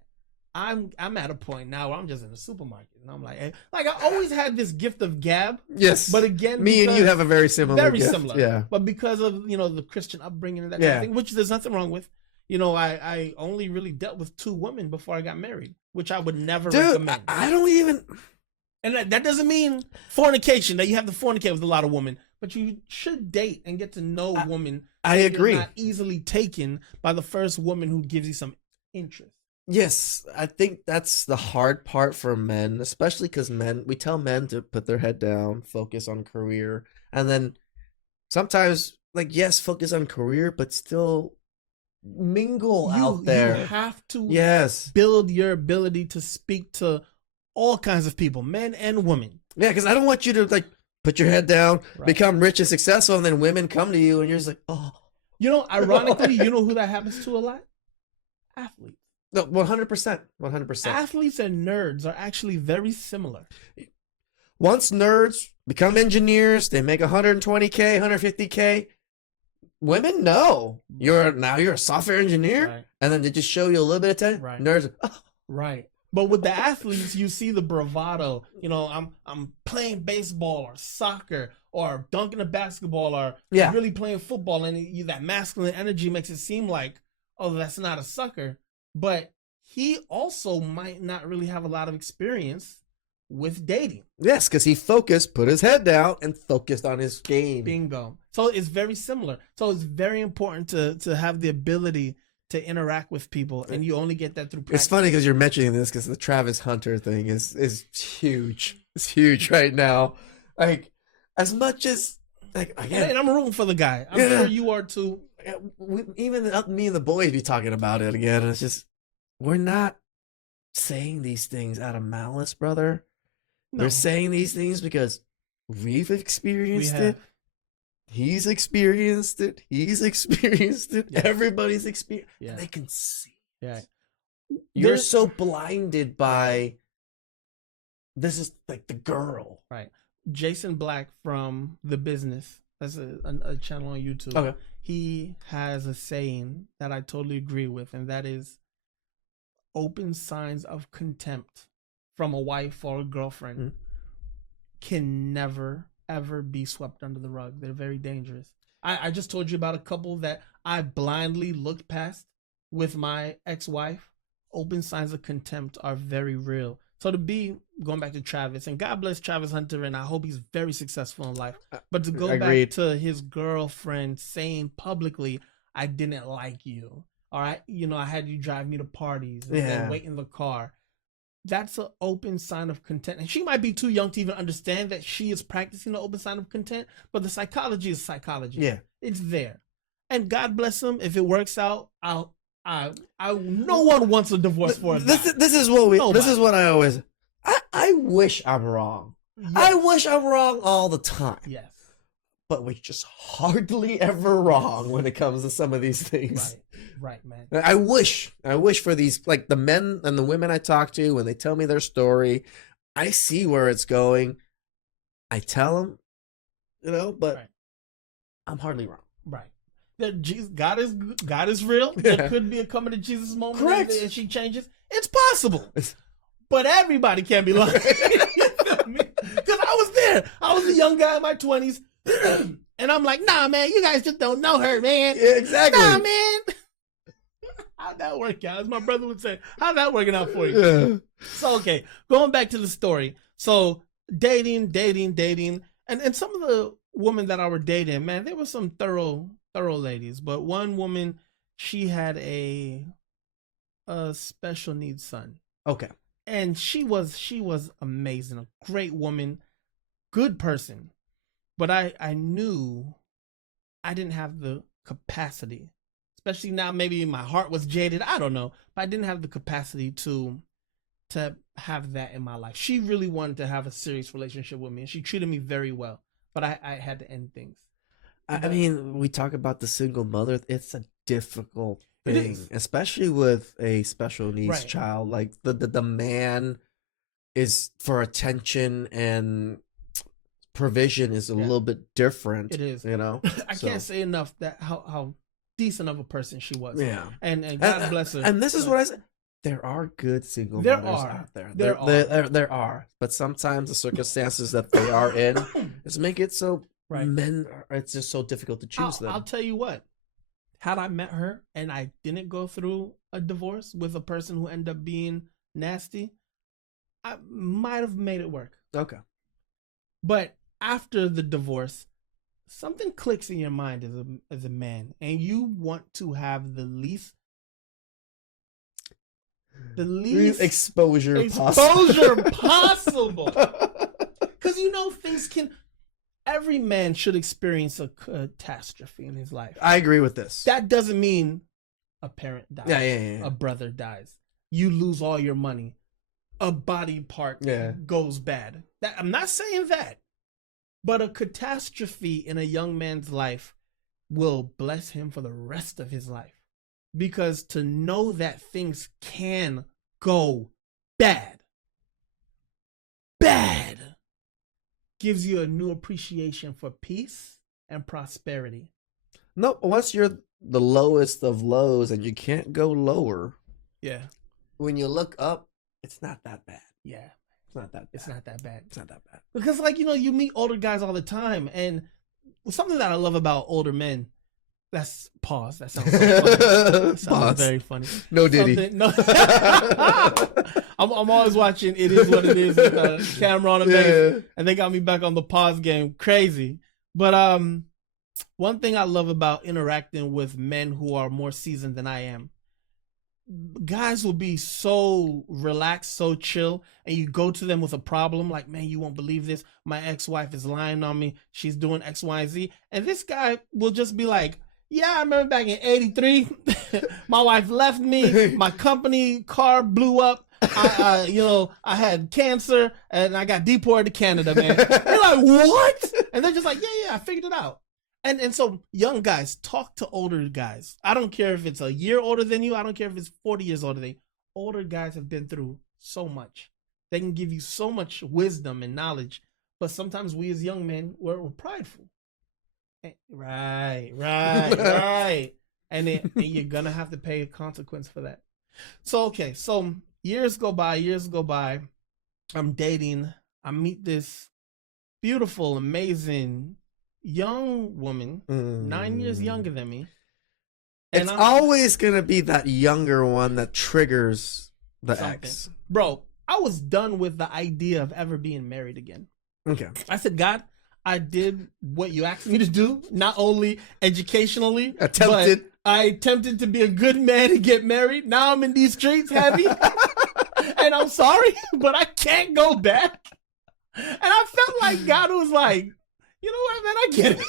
I'm at a point now where I'm just in the supermarket and I'm like, hey, like, I always had this gift of gab. Yes. But again, me and you have a very similar gift. Yeah. But because of, the Christian upbringing and that kind of thing, which there's nothing wrong with. I only really dealt with 2 women before I got married, which I would never recommend. I don't even. And that doesn't mean fornication, that you have to fornicate with a lot of women, but you should date and get to know a woman. I agree. You're not easily taken by the first woman who gives you some interest. Yes, I think that's the hard part for men, especially because we tell men to put their head down, focus on career, and then sometimes, like, yes, focus on career, but still mingle out there. You have to build your ability to speak to all kinds of people, men and women. Yeah, because I don't want you to, like, put your head down, become rich and successful, and then women come to you, and you're just like, oh. Ironically, you know who that happens to a lot? Athletes. No, 100%. 100%. Athletes and nerds are actually very similar. Once nerds become engineers, they make 120K, 150K. Women know you're a software engineer, and then they just show you a little bit of time. Right. Nerds, right. But with the athletes, you see the bravado. I'm playing baseball or soccer or dunking a basketball or really playing football, and that masculine energy makes it seem like, oh, that's not a sucker. But he also might not really have a lot of experience with dating. Yes, because he put his head down and focused on his game. Bingo. So it's very similar. So it's very important to have the ability to interact with people, and you only get that through practice. It's funny because you're mentioning this because the Travis Hunter thing is huge. It's huge right now. Like, as much as, like, again, and I'm rooting for the guy. I'm sure you are too. Even me and the boys be talking about it again. It's just, we're not saying these things out of malice, brother. No. We're saying these things because we've experienced it. He's experienced it. Yeah. Everybody's experienced it. Yeah. They can see. Yeah. You're so blinded by, this is like the girl. Right. Jason Black from The Business, that's a channel on YouTube. Okay. He has a saying that I totally agree with, and that is, open signs of contempt from a wife or a girlfriend can never, ever be swept under the rug. They're very dangerous. I just told you about a couple that I blindly looked past with my ex-wife. Open signs of contempt are very real. So going back to Travis, and God bless Travis Hunter, and I hope he's very successful in life. But to go back to his girlfriend saying publicly, I didn't like you. All right, I had you drive me to parties and then wait in the car. That's an open sign of contempt. And she might be too young to even understand that she is practicing the open sign of contempt, but the psychology is psychology. Yeah. It's there. And God bless him. If it works out, no one wants a divorce for us. This is what I always, I wish I'm wrong. Yes. I wish I'm wrong all the time. Yes. But we're just hardly ever wrong when it comes to some of these things. Right, man. I wish for these, like, the men and the women I talk to, when they tell me their story, I see where it's going. I tell them, but I'm hardly wrong. Right. That God is real. Yeah. There could be a coming to Jesus moment. Correct. And she changes. It's possible. But everybody can't be lying. Because I was there. I was a young guy in my 20s. And I'm like, nah, man, you guys just don't know her, man. Yeah, exactly. Nah, man. How'd that work out? As my brother would say, how'd that working out for you? Yeah. So, okay, going back to the story. So, dating. And some of the women that I were dating, man, they were some thorough ladies. But one woman, she had a special needs son. Okay. And she was amazing, a great woman, good person. But I knew I didn't have the capacity, especially now. Maybe my heart was jaded. I don't know, but I didn't have the capacity to have that in my life. She really wanted to have a serious relationship with me, and she treated me very well. But I had to end things. I mean, we talk about the single mother. It's a difficult It thing, is. especially with a special needs Right. child. Like the man is for attention and provision is a Yeah. little bit different. It is. You know. I So, can't say enough that how decent of a person she was. yeah. And God bless her. And this is But what I said. There are good single There mothers are. out there. There are. But sometimes the circumstances that they are in just make it so Right. men. It's just so difficult to choose them. I'll tell you what. Had I met her and I didn't go through a divorce with a person who ended up being nasty, I might have made it work. Okay. But after the divorce, something clicks in your mind as a man, and you want to have the least exposure possible. Because you know things can. Every man should experience a catastrophe in his life. I agree with this. That doesn't mean a parent dies. Yeah. A brother dies. You lose all your money. A body part goes bad. I'm not saying that. But a catastrophe in a young man's life will bless him for the rest of his life. Because to know that things can go bad, gives you a new appreciation for peace and prosperity. No, once you're the lowest of lows and you can't go lower, Yeah. when you look up, it's not that bad. Yeah. It's not that bad. It's not that bad. It's not that bad. Because, like, you know, you meet older guys all the time. And something that I love about older men, that's pause. That sounds so funny. That sounds very funny. No Diddy. No. I'm always watching It Is What It Is with a camera on the face, and they got me back on the pause game. Crazy. But one thing I love about interacting with men who are more seasoned than I am, guys will be so relaxed, so chill, and you go to them with a problem like, man, you won't believe this. My ex-wife is lying on me. She's doing X, Y, and Z. And this guy will just be like, yeah, I remember back in 83, my wife left me. My company car blew up. I had cancer and I got deported to Canada, man. They're like, what? And they're just like, yeah, I figured it out. And so young guys, talk to older guys. I don't care if it's a year older than you. I don't care if it's 40 years older than you. Older guys have been through so much. They can give you so much wisdom and knowledge. But sometimes we as young men, we're prideful. Right. And you're going to have to pay a consequence for that. So years go by. I'm dating. I meet this beautiful, amazing young woman, 9 years younger than me. And it's always going to be that younger one that triggers the ex. Bro, I was done with the idea of ever being married again. Okay. I said, God, I did what you asked me to do, not only educationally, but I attempted to be a good man and get married. Now I'm in these streets heavy. And I'm sorry, but I can't go back. And I felt like God was like, you know what, man, I get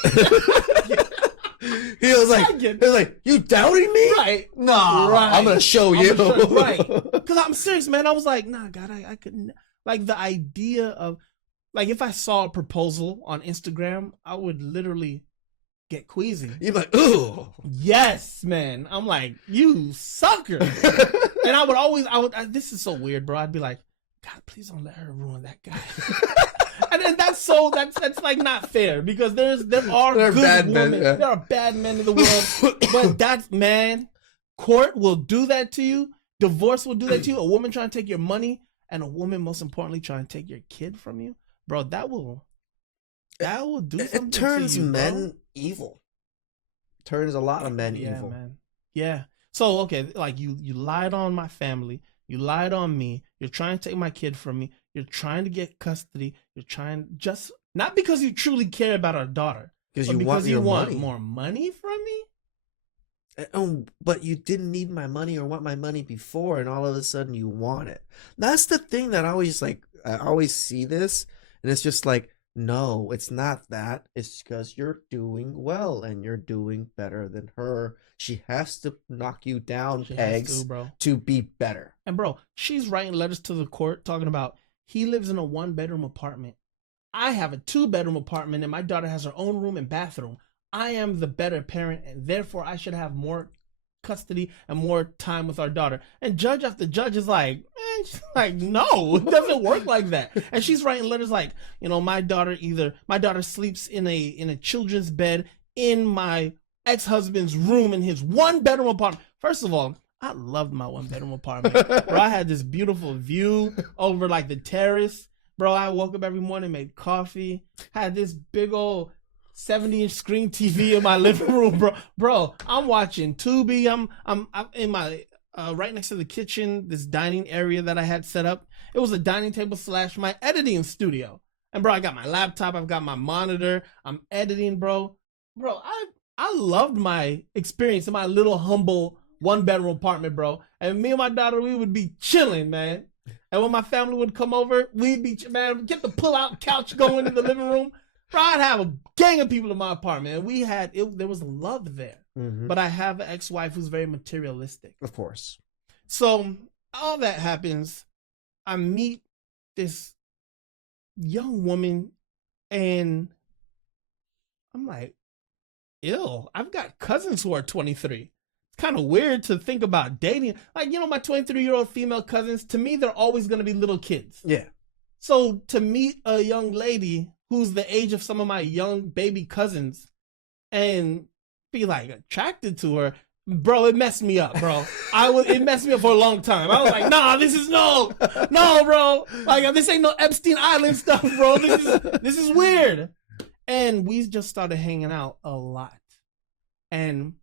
it. He was like, you doubting me? Right. No, right. I'm going to show you. Right. Because I'm serious, man. I was like, nah, God, I couldn't. Like the idea of, like, if I saw a proposal on Instagram, I would literally get queasy. You're like, ooh. Yes, man. I'm like, you sucker. And I would, this is so weird, bro. I'd be like, God, please don't let her ruin that guy. And that's like not fair, because there are good bad women. Men, yeah. There are bad men in the world. But that's, man, court will do that to you. Divorce will do that to you. A woman trying to take your money, and a woman, most importantly, trying to take your kid from you. Bro, that will do something. It turns to you, men evil. Turns a lot of men evil. Man. Yeah. So, okay, like you lied on my family. You lied on me. You're trying to take my kid from me. You're trying to get custody. You're trying just not because you truly care about our daughter, because you want money. More money from me. Oh, but you didn't need my money or want my money before, and all of a sudden you want it. That's the thing that I always see this, and it's just like, No, it's not that. It's because you're doing well and you're doing better than her. She has to knock you down She has to, pegs bro. to be better. And bro, she's writing letters to the court talking about he lives in a 1-bedroom apartment. I have a 2-bedroom apartment and my daughter has her own room and bathroom. I am the better parent and therefore I should have more custody and more time with our daughter. And judge after judge is like, man, she's like, no, it doesn't work like that. And she's writing letters like, my daughter sleeps in a children's bed in my ex-husband's room in his 1-bedroom apartment. First of all, I loved my 1-bedroom apartment. Bro, I had this beautiful view over like the terrace. Bro, I woke up every morning, made coffee, had this big old 70-inch screen TV in my living room, bro. Bro, I'm watching Tubi. I'm in my right next to the kitchen, this dining area that I had set up. It was a dining table / my editing studio. And bro, I got my laptop, I've got my monitor, I'm editing, bro. Bro, I loved my experience in my little humble 1-bedroom apartment, bro. And me and my daughter, we would be chilling, man. And when my family would come over, we'd be, man, get the pull-out couch going in the living room. Bro, I'd have a gang of people in my apartment. And we had, there was love there. Mm-hmm. But I have an ex-wife who's very materialistic. Of course. So all that happens. I meet this young woman and I'm like, ew, I've got cousins who are 23. It's kind of weird to think about dating. Like, my 23-year-old female cousins, to me, they're always going to be little kids. Yeah. So to meet a young lady who's the age of some of my young baby cousins and be like attracted to her, bro, it messed me up, bro. It messed me up for a long time. I was like, nah, this is no, bro. Like, this ain't no Epstein Island stuff, bro. This is weird. And we just started hanging out a lot. And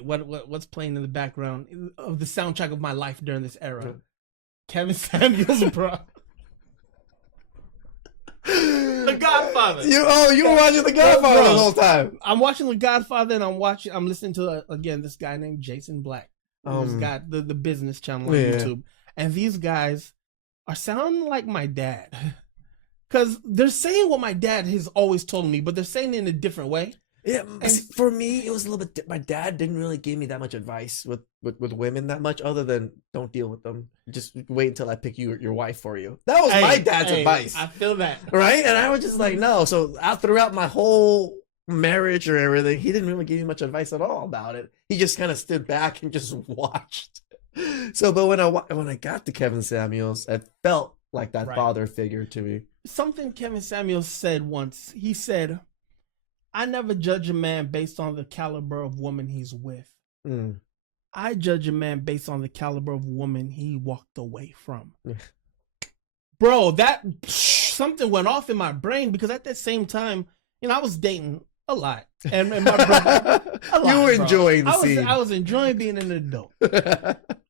what's playing in the background of the soundtrack of my life during this era? Kevin Samuels, bro. The Godfather. You were watching The Godfather the whole time. I'm watching The Godfather and I'm listening to again this guy named Jason Black, who's got the business channel on YouTube. And these guys are sounding like my dad. Because they're saying what my dad has always told me, but they're saying it in a different way. Yeah, and for me, it was a little bit. My dad didn't really give me that much advice with women that much, other than don't deal with them. Just wait until I pick your wife for you. That was my dad's advice. I feel that, right? And I was just like, no. So throughout my whole marriage or everything, he didn't really give me much advice at all about it. He just kind of stood back and just watched. So, but when I got to Kevin Samuels, it felt like that father figure to me. Something Kevin Samuels said once. He said, I never judge a man based on the caliber of woman he's with. I judge a man based on the caliber of woman he walked away from. Bro, that something went off in my brain because at that same time, I was dating a lot. And my brother, you were enjoying the scene. I was enjoying being an adult.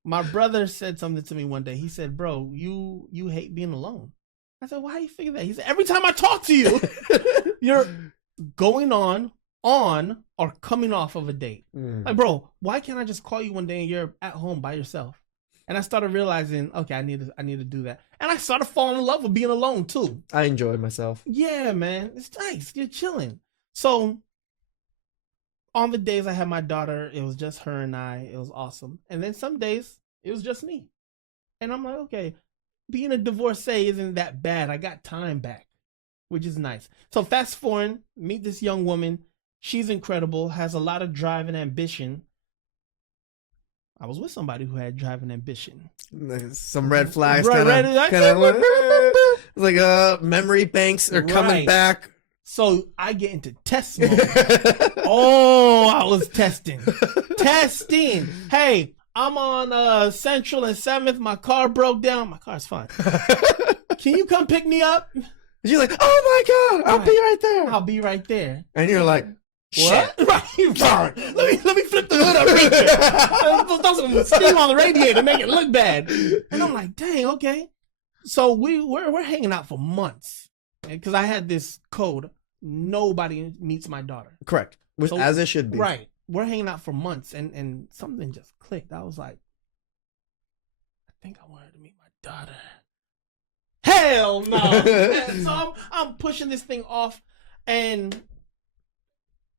My brother said something to me one day. He said, bro, you hate being alone. I said, why do you figure that? He said, every time I talk to you, you're going on or coming off of a date. Like, bro, why can't I just call you one day and you're at home by yourself? And I started realizing, okay, I need to do that. And I started falling in love with being alone too. I enjoyed myself. Yeah, man. It's nice. You're chilling. So on the days I had my daughter, it was just her and I. It was awesome. And then some days it was just me. And I'm like, okay, being a divorcee isn't that bad. I got time back, which is nice. So fast forward, meet this young woman. She's incredible, has a lot of drive and ambition. I was with somebody who had drive and ambition. Some red flags, like memory banks are coming back. So I get into test mode. Oh, I was testing. Hey, I'm on Central and 7th. My car broke down. My car's fine. Can you come pick me up? You're like, oh my God, I'll be right there. I'll be right there. And you're like, what? Right. Let me flip the hood up right there. Throw some steam on the radiator, make it look bad. And I'm like, dang, okay. So we're hanging out for months. Because I had this code, nobody meets my daughter. Correct. So, as it should be. Right. We're hanging out for months and something just clicked. I was like, I think I wanted to meet my daughter. hell no. So I'm pushing this thing off, and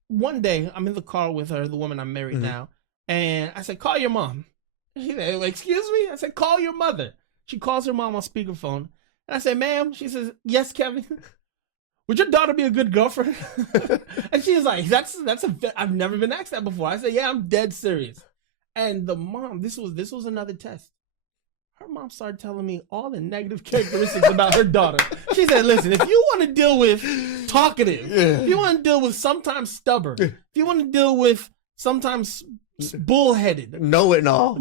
one day I'm in the car with her, the woman I'm married now, and I said, call your mom. She said, excuse me? I said, call your mother. She calls her mom on speakerphone, and I said, ma'am. She says, yes, Kevin. Would your daughter be a good girlfriend? And she was like, I've never been asked that before. I said, yeah, I'm dead serious. And the mom, this was another test. Her mom started telling me all the negative characteristics about her daughter. She said, listen, if you want to deal with talkative, if you want to deal with sometimes stubborn, if you want to deal with sometimes bullheaded, know it all,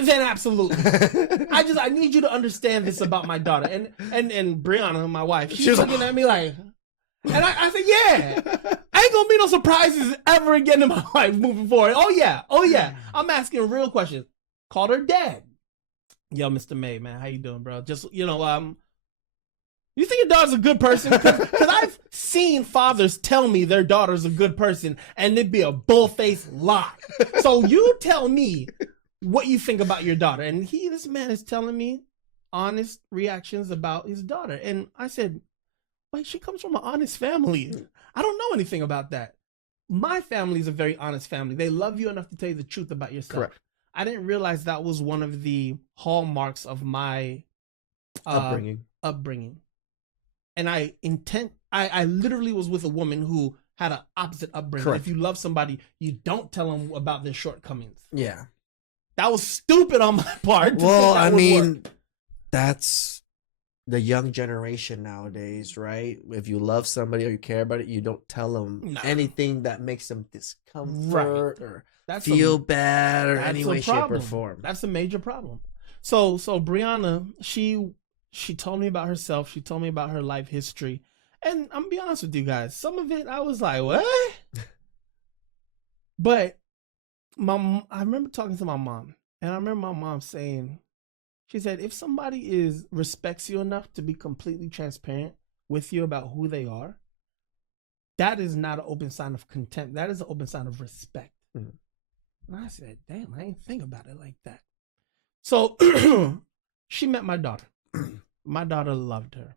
then absolutely. I need you to understand this about my daughter. And Brianna, my wife, she's looking at me like, and I said, yeah, I ain't gonna be no surprises ever again in my life moving forward. Oh yeah. I'm asking real questions. Called her dad. Yo, Mr. May, man, how you doing, bro? Just, you think your daughter's a good person? Because I've seen fathers tell me their daughter's a good person, and it'd be a bull-faced lie. So you tell me what you think about your daughter. And this man is telling me honest reactions about his daughter. And I said, wait, she comes from an honest family. I don't know anything about that. My family is a very honest family. They love you enough to tell you the truth about yourself. Correct. I didn't realize that was one of the hallmarks of my upbringing. And I literally was with a woman who had an opposite upbringing. Correct. If you love somebody, you don't tell them about their shortcomings. Yeah. That was stupid on my part. Well, I mean, that's the young generation nowadays, right? If you love somebody or you care about it, you don't tell them anything that makes them discomfort or feel bad or any way, shape, or form. That's a major problem. So Brianna, she told me about herself. She told me about her life history. And I'm gonna be honest with you guys. Some of it, I was like, what? But I remember talking to my mom. And I remember my mom saying, she said, if somebody respects you enough to be completely transparent with you about who they are, that is not an open sign of contempt. That is an open sign of respect. Mm-hmm. And I said, damn, I didn't think about it like that. So she met my daughter. My daughter loved her.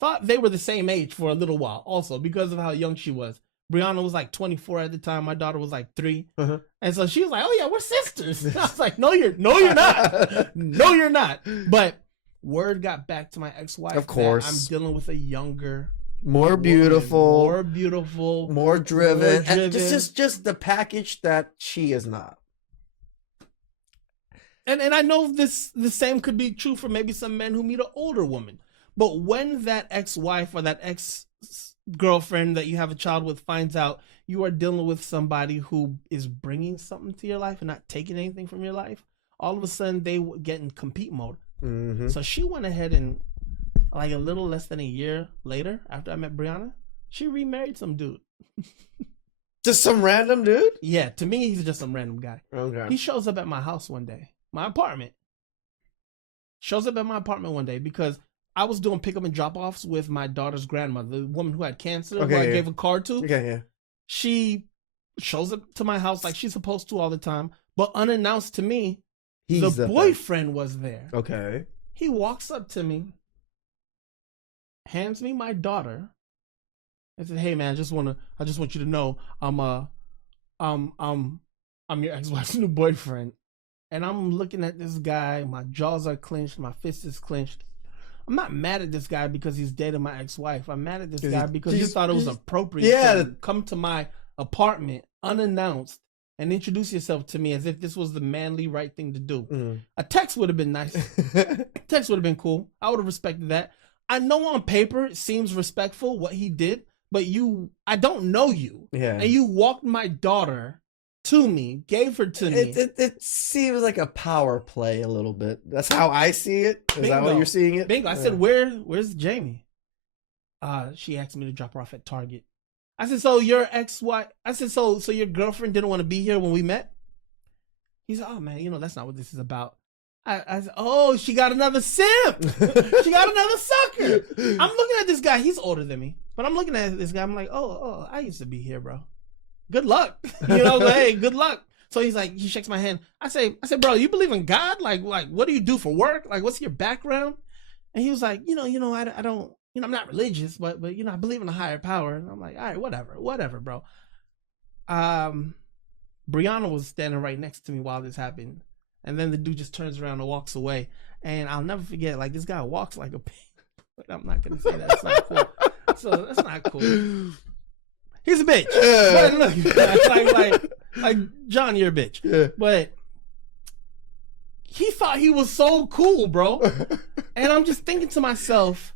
Thought they were the same age for a little while also because of how young she was. Brianna was like 24 at the time. My daughter was like 3. Uh-huh. And so she was like, oh yeah, we're sisters. And I was like, no, you're not. No, you're not. But word got back to my ex-wife. Of course. I'm dealing with a younger, more beautiful, more driven. And just the package that she is not. And I know the same could be true for maybe some men who meet an older woman. But when that ex-wife or that ex-girlfriend that you have a child with finds out you are dealing with somebody who is bringing something to your life and not taking anything from your life, all of a sudden they get in compete mode. Mm-hmm. So she went ahead and, like a little less than a year later, after I met Brianna, she remarried some dude. Just some random dude? Yeah, to me, he's just some random guy. Okay. He shows up at my house one day, my apartment. Shows up at my apartment one day because I was doing pickup and drop-offs with my daughter's grandmother, the woman who had cancer, who I gave a card to. Okay, yeah. She shows up to my house like she's supposed to all the time, but unannounced to me, the boyfriend was there. Okay. He walks up to me, hands me my daughter, and said, "Hey man, I just want you to know I'm your ex-wife's new boyfriend." And I'm looking at this guy, my jaws are clenched, my fist is clenched. I'm not mad at this guy because he's dating my ex-wife. I'm mad at this guy because he thought it was appropriate to come to my apartment unannounced and introduce yourself to me as if this was the manly right thing to do. Mm. A text would have been nice. Text would have been cool. I would have respected that. I know on paper it seems respectful what he did, but I don't know you. Yeah. And you walked my daughter to me, gave her to me. It seems like a power play a little bit. That's how I see it. Is that how you're seeing it? Bingo. I said, where's Jamie? She asked me to drop her off at Target. I said, so your ex-wife, so your girlfriend didn't want to be here when we met? He said, oh man, that's not what this is about. I said, oh, she got another simp. She got another sucker. I'm looking at this guy. He's older than me, but I'm looking at this guy. I'm like, oh, I used to be here, bro. Good luck. Hey, good luck. So he's like, he shakes my hand. I say, bro, you believe in God? Like, what do you do for work? Like, what's your background? And he was like, I don't, I'm not religious, but I believe in a higher power. And I'm like, all right, whatever, bro. Brianna was standing right next to me while this happened. And then the dude just turns around and walks away. And I'll never forget, like, this guy walks like a pig. But I'm not going to say that. That's not cool. So that's not cool. He's a bitch. But look, like, John, you're a bitch. Yeah. But he thought he was so cool, bro. And I'm just thinking to myself,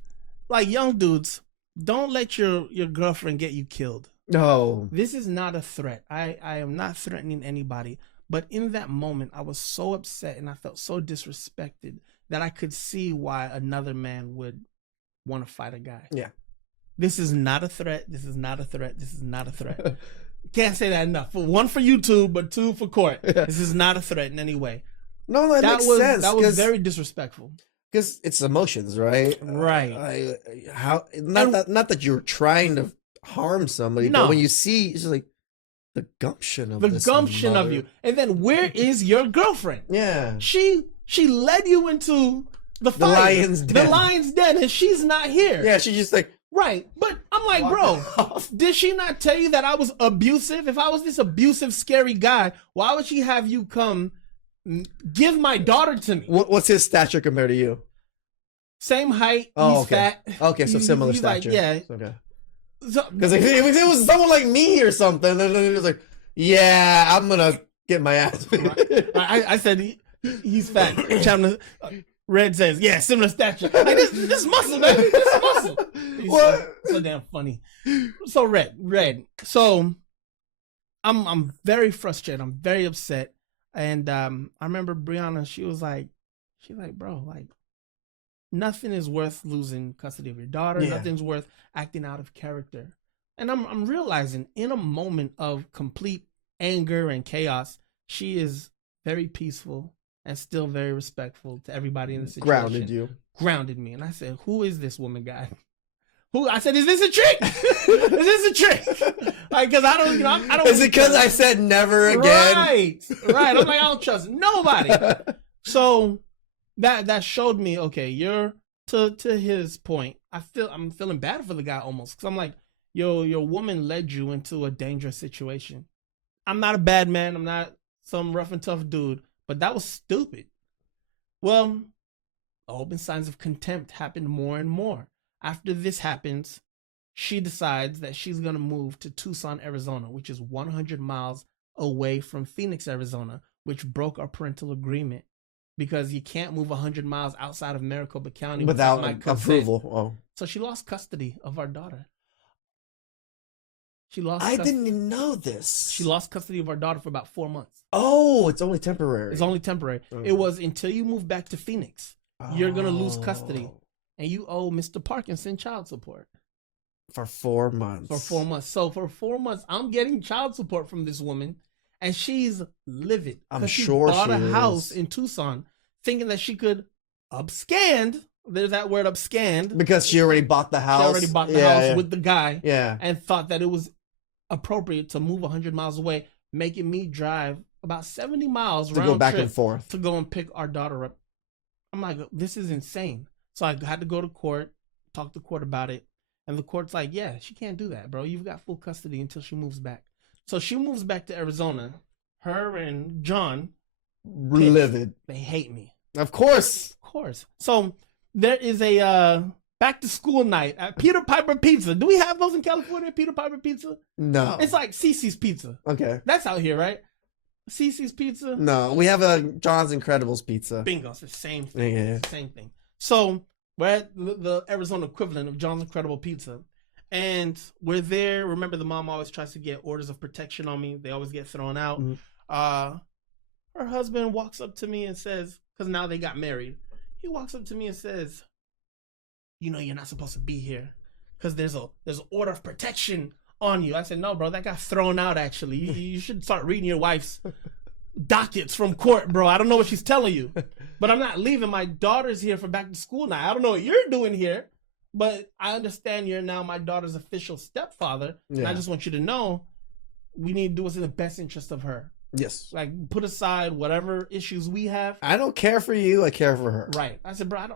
like, young dudes, don't let your girlfriend get you killed. No. This is not a threat. I am not threatening anybody. But in that moment, I was so upset and I felt so disrespected that I could see why another man would want to fight a guy. Yeah. This is not a threat. This is not a threat. This is not a threat. Can't say that enough. One for YouTube, but two for court. This is not a threat in any way. No, that makes sense. That was very disrespectful. Because it's emotions, right? Right. Not that you're trying to harm somebody, No. but when you see, it's just like the gumption of you. And then where is your girlfriend? Yeah. She led you into the fire. lion's den. The lion's den, and she's not here. Yeah, she's just like, right. But I'm like, bro, did she not tell you that I was abusive? If I was this abusive, scary guy, why would she have you come give my daughter to me? What's his stature compared to you? Same height. Oh, he's okay. fat. Okay, so similar he's stature. Like, yeah. Okay. Because if it was someone like me or something, then it was like, yeah, I'm gonna get my ass. I said he's fat. Red says, yeah, similar stature. Like, this muscle, man. This muscle. He's so damn funny. So Red. So I'm very frustrated. I'm very upset. And I remember Brianna, she was like, bro, like, nothing is worth losing custody of your daughter. Yeah. Nothing's worth acting out of character. And I'm realizing in a moment of complete anger and chaos, she is very peaceful and still very respectful to everybody in the situation. Grounded me. And I said, who is this woman guy? I said, is this a trick? Is this a trick? Like, because I don't, I don't. Is it because I said never again? Right. I'm like, I don't trust nobody. So that showed me, okay, you're to his point. I'm feeling bad for the guy almost, because I'm like, your woman led you into a dangerous situation. I'm not a bad man. I'm not some rough and tough dude, but that was stupid. Well, open signs of contempt happened more and more. After this happens, she decides that she's going to move to Tucson, Arizona, which is 100 miles away from Phoenix, Arizona, which broke our parental agreement because you can't move 100 miles outside of Maricopa County without my approval. Oh. So she lost custody of our daughter. I didn't even know this. She lost custody of our daughter for about 4 months. Oh, it's only temporary. It's only temporary. It was until you move back to Phoenix. You're going to lose custody. And you owe Mr. Parkinson child support. For 4 months. So for 4 months, I'm getting child support from this woman. And she's livid. I'm sure she bought a house in Tucson thinking that she could abscond. There's that word, abscond. Because she already bought the house. She already bought the house with the guy. Yeah. And thought that it was appropriate to move 100 miles away, making me drive about 70 miles to go back and forth to go and pick our daughter up. I'm like, this is insane. So I had to go to court, talk to court about it. And the court's like, yeah, she can't do that, bro. You've got full custody until she moves back. So she moves back to Arizona. Her and John, livid. They hate me. Of course. So there is a back to school night at Peter Piper Pizza. Do we have those in California, Peter Piper Pizza? No. It's like Cece's Pizza. Okay. That's out here, right? Cece's Pizza? No, we have a John's Incredibles Pizza. Bingo. It's the same thing. Yeah. Same thing. So we're at the Arizona equivalent of John's Incredible Pizza. And we're there. Remember, the mom always tries to get orders of protection on me. They always get thrown out. Mm-hmm. Her husband walks up to me and says, because now they got married, he walks up to me and says, you know, you're not supposed to be here because there's an order of protection on you. I said, no, bro, that got thrown out, actually. You should start reading your wife's dockets from court, bro. I don't know what she's telling you, but I'm not leaving. My daughter's here for back to school now. I don't know what you're doing here, but I understand you're now my daughter's official stepfather. Yeah. And I just want you to know we need to do what's in the best interest of her. Yes. Like, put aside whatever issues we have. I don't care for you. I care for her. Right. I said, bro,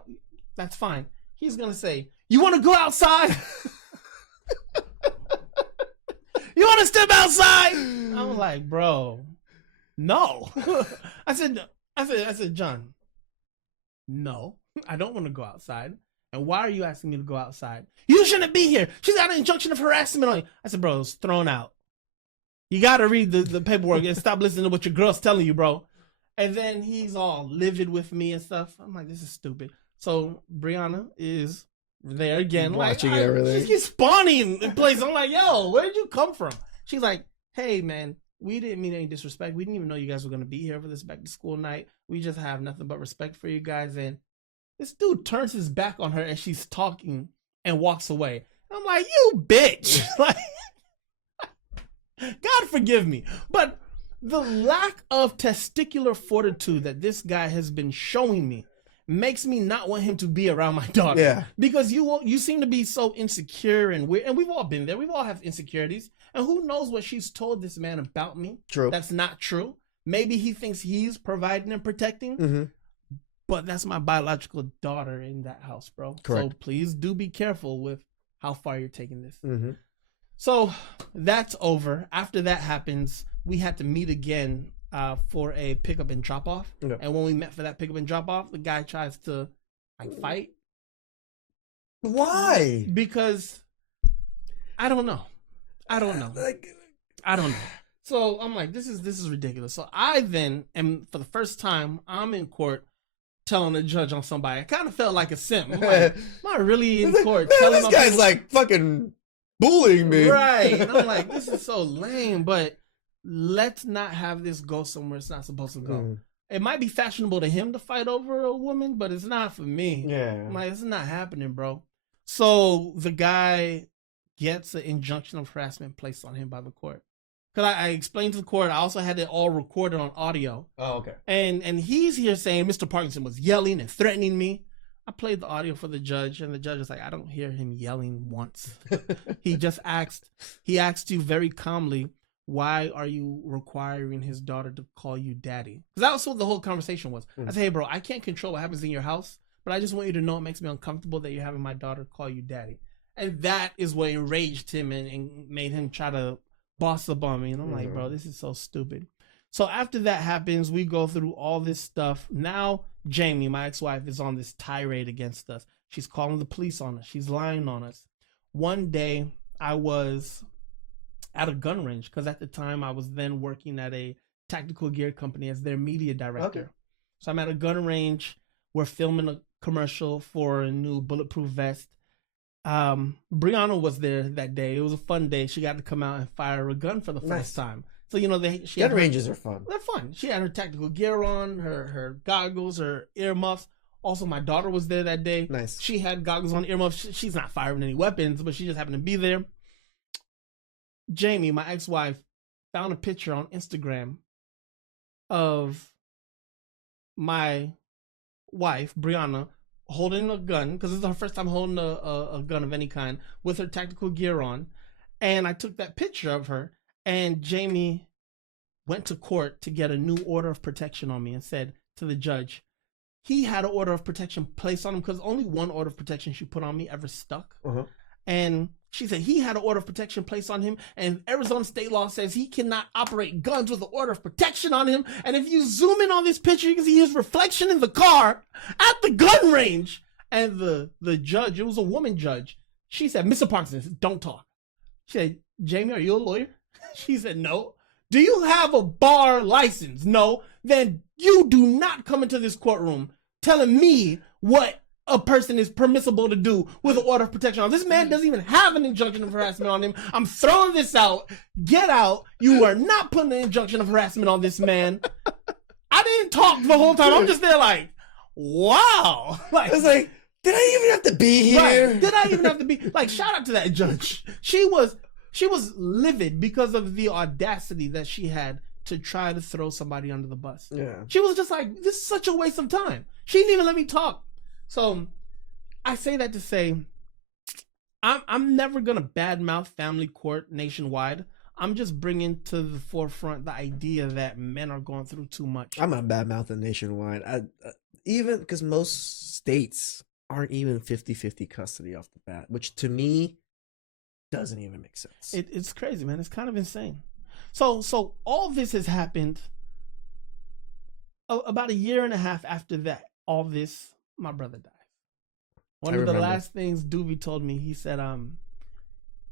That's fine. He's gonna say, "You want to go outside? You want to step outside?" I'm like, bro, no. I said, John, no, I don't want to go outside. And why are you asking me to go outside? You shouldn't be here. She's got an injunction of harassment on you. I said, bro, it's thrown out. You got to read the paperwork and stop listening to what your girl's telling you, bro. And then he's all livid with me and stuff. I'm like, this is stupid. So Brianna is there again. Watching everything. She keeps spawning in place. I'm like, yo, where did you come from? She's like, hey, man, we didn't mean any disrespect. We didn't even know you guys were going to be here for this back to school night. We just have nothing but respect for you guys. And this dude turns his back on her as she's talking and walks away. I'm like, you bitch. Like, God forgive me. But the lack of testicular fortitude that this guy has been showing me makes me not want him to be around my daughter. Yeah. Because you seem to be so insecure and weird. And we've all been there. We've all have insecurities. And who knows what she's told this man about me. True. That's not true. Maybe he thinks he's providing and protecting. Mm-hmm. But that's my biological daughter in that house, bro. Correct. So please do be careful with how far you're taking this. Mm-hmm. So that's over. After that happens, we had to meet again for a pickup and drop off. Okay. And when we met for that pickup and drop off, the guy tries to fight. Why? Because I don't know. I don't know. So I'm like, this is ridiculous. So I then am, for the first time, I'm in court telling the judge on somebody. I kind of felt like a simp. I'm like, am I really in court? Man, this guy's like fucking bullying me. Right. And I'm like, this is so lame, but let's not have this go somewhere it's not supposed to go. Mm. It might be fashionable to him to fight over a woman, but it's not for me. Yeah. I'm like, it's not happening, bro. So the guy gets an injunction of harassment placed on him by the court. Because I explained to the court, I also had it all recorded on audio. Oh, okay. And he's here saying Mr. Parkinson was yelling and threatening me. I played the audio for the judge, and the judge is like, I don't hear him yelling once. He asked you very calmly, why are you requiring his daughter to call you daddy? Because that was what the whole conversation was. I said, hey, bro, I can't control what happens in your house, but I just want you to know it makes me uncomfortable that you're having my daughter call you daddy. And that is what enraged him and made him try to boss up on me. And I'm like, bro, this is so stupid. So after that happens, we go through all this stuff. Now, Jamie, my ex-wife, is on this tirade against us. She's calling the police on us. She's lying on us. One day, I was at a gun range because at the time I was then working at a tactical gear company as their media director. Okay. So I'm at a gun range. We're filming a commercial for a new bulletproof vest. Brianna was there that day. It was a fun day. She got to come out and fire a gun for the first time. So, you know, gun ranges are fun. They're fun. She had her tactical gear on, her goggles, her earmuffs. Also, my daughter was there that day. Nice. She had goggles on, earmuffs. She's not firing any weapons, but she just happened to be there. Jamie, my ex-wife, found a picture on Instagram of my wife, Brianna, holding a gun, because this is her first time holding a gun of any kind, with her tactical gear on. And I took that picture of her, and Jamie went to court to get a new order of protection on me and said to the judge, he had an order of protection placed on him because only one order of protection she put on me ever stuck. Uh-huh. And she said he had an order of protection placed on him, and Arizona state law says he cannot operate guns with an order of protection on him. And if you zoom in on this picture, you can see his reflection in the car at the gun range. And the judge, it was a woman judge, she said, Mr. Parkinson, don't talk. She said, Jamie, are you a lawyer? She said, no. Do you have a bar license? No. Then you do not come into this courtroom telling me what a person is permissible to do with an order of protection on. This man doesn't even have an injunction of harassment on him. I'm throwing this out. Get out. You are not putting an injunction of harassment on this man. I didn't talk the whole time. I'm just there like, wow. Like, it's like, did I even have to be here? Right. Did I even have to be? Like, shout out to that judge. She was livid because of the audacity that she had to try to throw somebody under the bus. Yeah. She was just like, this is such a waste of time. She didn't even let me talk. So I say that to say, I'm never going to badmouth family court nationwide. I'm just bringing to the forefront the idea that men are going through too much. I'm not badmouthing nationwide. Even because most states aren't even 50-50 custody off the bat, which to me doesn't even make sense. It's crazy, man. It's kind of insane. So all this has happened about a year and a half after that. All this, my brother died. One of the last things Doobie told me, he said,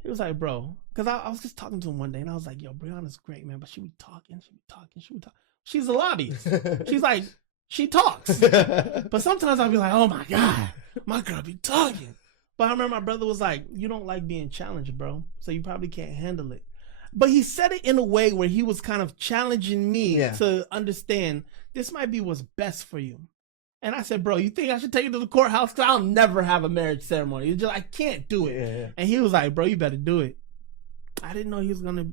he was like, bro, because I was just talking to him one day, and I was like, yo, Brianna's great, man, but she be talking. She's a lobbyist. She's like, she talks. But sometimes I'll be like, oh my God, my girl be talking. But I remember my brother was like, you don't like being challenged, bro, so you probably can't handle it. But he said it in a way where he was kind of challenging me to understand this might be what's best for you. And I said, bro, you think I should take it to the courthouse? Because I'll never have a marriage ceremony. It's just, I can't do it. Yeah. And he was like, bro, you better do it. I didn't know he was going to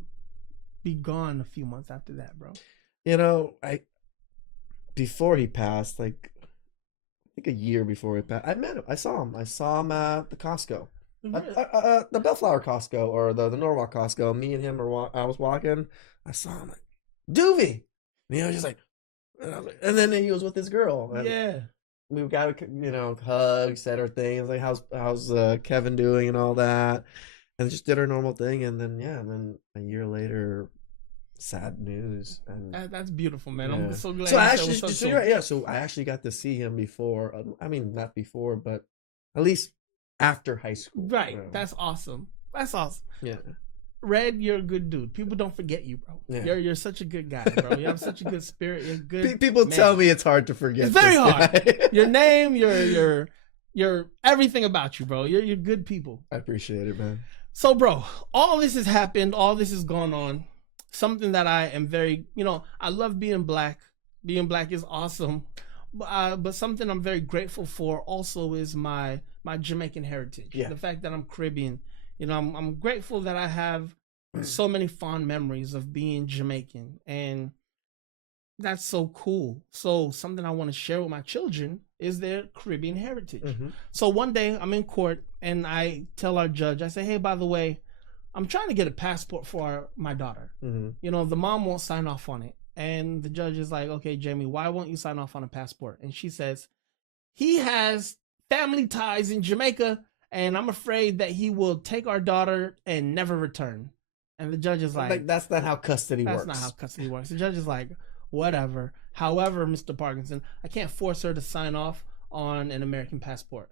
be gone a few months after that, bro. You know, before he passed, like, I think a year before he passed, I met him. I saw him at the Costco. The Bellflower Costco, or the Norwalk Costco. Me and him I was walking. I saw him, like, Doovie. And he was just like, and then he was with his girl. And we got, hugs, said our things, like, how's Kevin doing and all that, and just did our normal thing. And then a year later, sad news. And that's beautiful, man. I'm so glad. So I actually got to see him before. I mean, not before, but at least after high school. Right. That's awesome. Yeah. Red, you're a good dude. People don't forget you, bro. Yeah. You're such a good guy, bro. You have such a good spirit. You're good. People tell me it's hard to forget. It's very hard. Your name, your everything about you, bro. You're good people. I appreciate it, man. So, bro, all this has happened. All this has gone on. Something that I am very, I love being black. Being black is awesome. But something I'm very grateful for also is my Jamaican heritage. Yeah. The fact that I'm Caribbean. I'm grateful that I have so many fond memories of being Jamaican, and that's so cool. So something I want to share with my children is their Caribbean heritage. Mm-hmm. So one day I'm in court and I tell our judge, I say, hey, by the way, I'm trying to get a passport for my daughter. Mm-hmm. The mom won't sign off on it. And the judge is like, okay, Jamie, why won't you sign off on a passport? And she says, he has family ties in Jamaica, and I'm afraid that he will take our daughter and never return. And the judge is like, that's not how custody works. That's not how custody works. The judge is like, whatever. However, Mr. Parkinson, I can't force her to sign off on an American passport.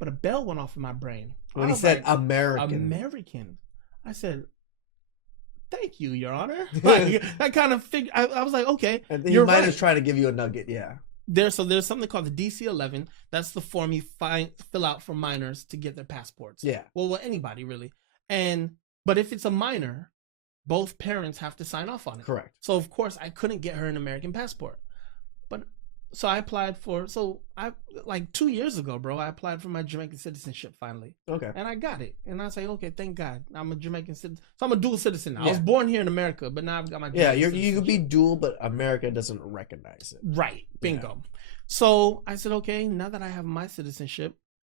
But a bell went off in my brain. When he said like, American. I said, thank you, Your Honor. Like, I kind of figured, I was like, okay. And he might have tried to give you a nugget, yeah. There's something called the DC-11. That's the form you fill out for minors to get their passports. Yeah. Well, anybody really. But if it's a minor, both parents have to sign off on it. Correct. So of course I couldn't get her an American passport. So I applied for. So I like 2 years ago, bro. I applied for my Jamaican citizenship finally. Okay. And I got it. And I was like, okay, thank God, I'm a Jamaican citizen. So I'm a dual citizen now. Yeah. I was born here in America, but now I've got my Jamaican you could be dual, but America doesn't recognize it. Right. Bingo. Yeah. So I said, okay, now that I have my citizenship,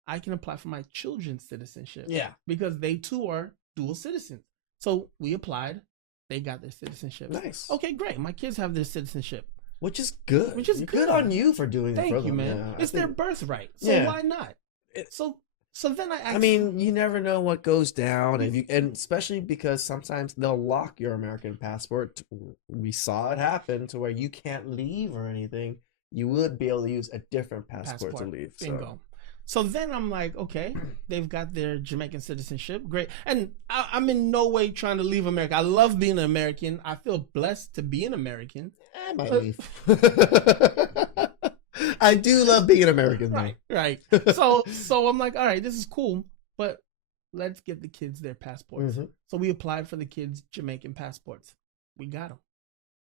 I can apply for my children's citizenship. Yeah. Because they too are dual citizens. So we applied. They got their citizenship. Nice. Okay, great. My kids have their citizenship. Which is good. Good on you for doing it for them. Thank you, man. Yeah, it's their birthright. So why not? So then I mean, you never know what goes down, and especially because sometimes they'll lock your American passport. We saw it happen to where you can't leave or anything. You would be able to use a different passport to leave. Bingo. So then I'm like, okay, they've got their Jamaican citizenship. Great. And I'm in no way trying to leave America. I love being an American. I feel blessed to be an American. I might leave. I do love being an American, though. Right. So I'm like, all right, this is cool, but let's get the kids their passports. Mm-hmm. So we applied for the kids' Jamaican passports. We got them.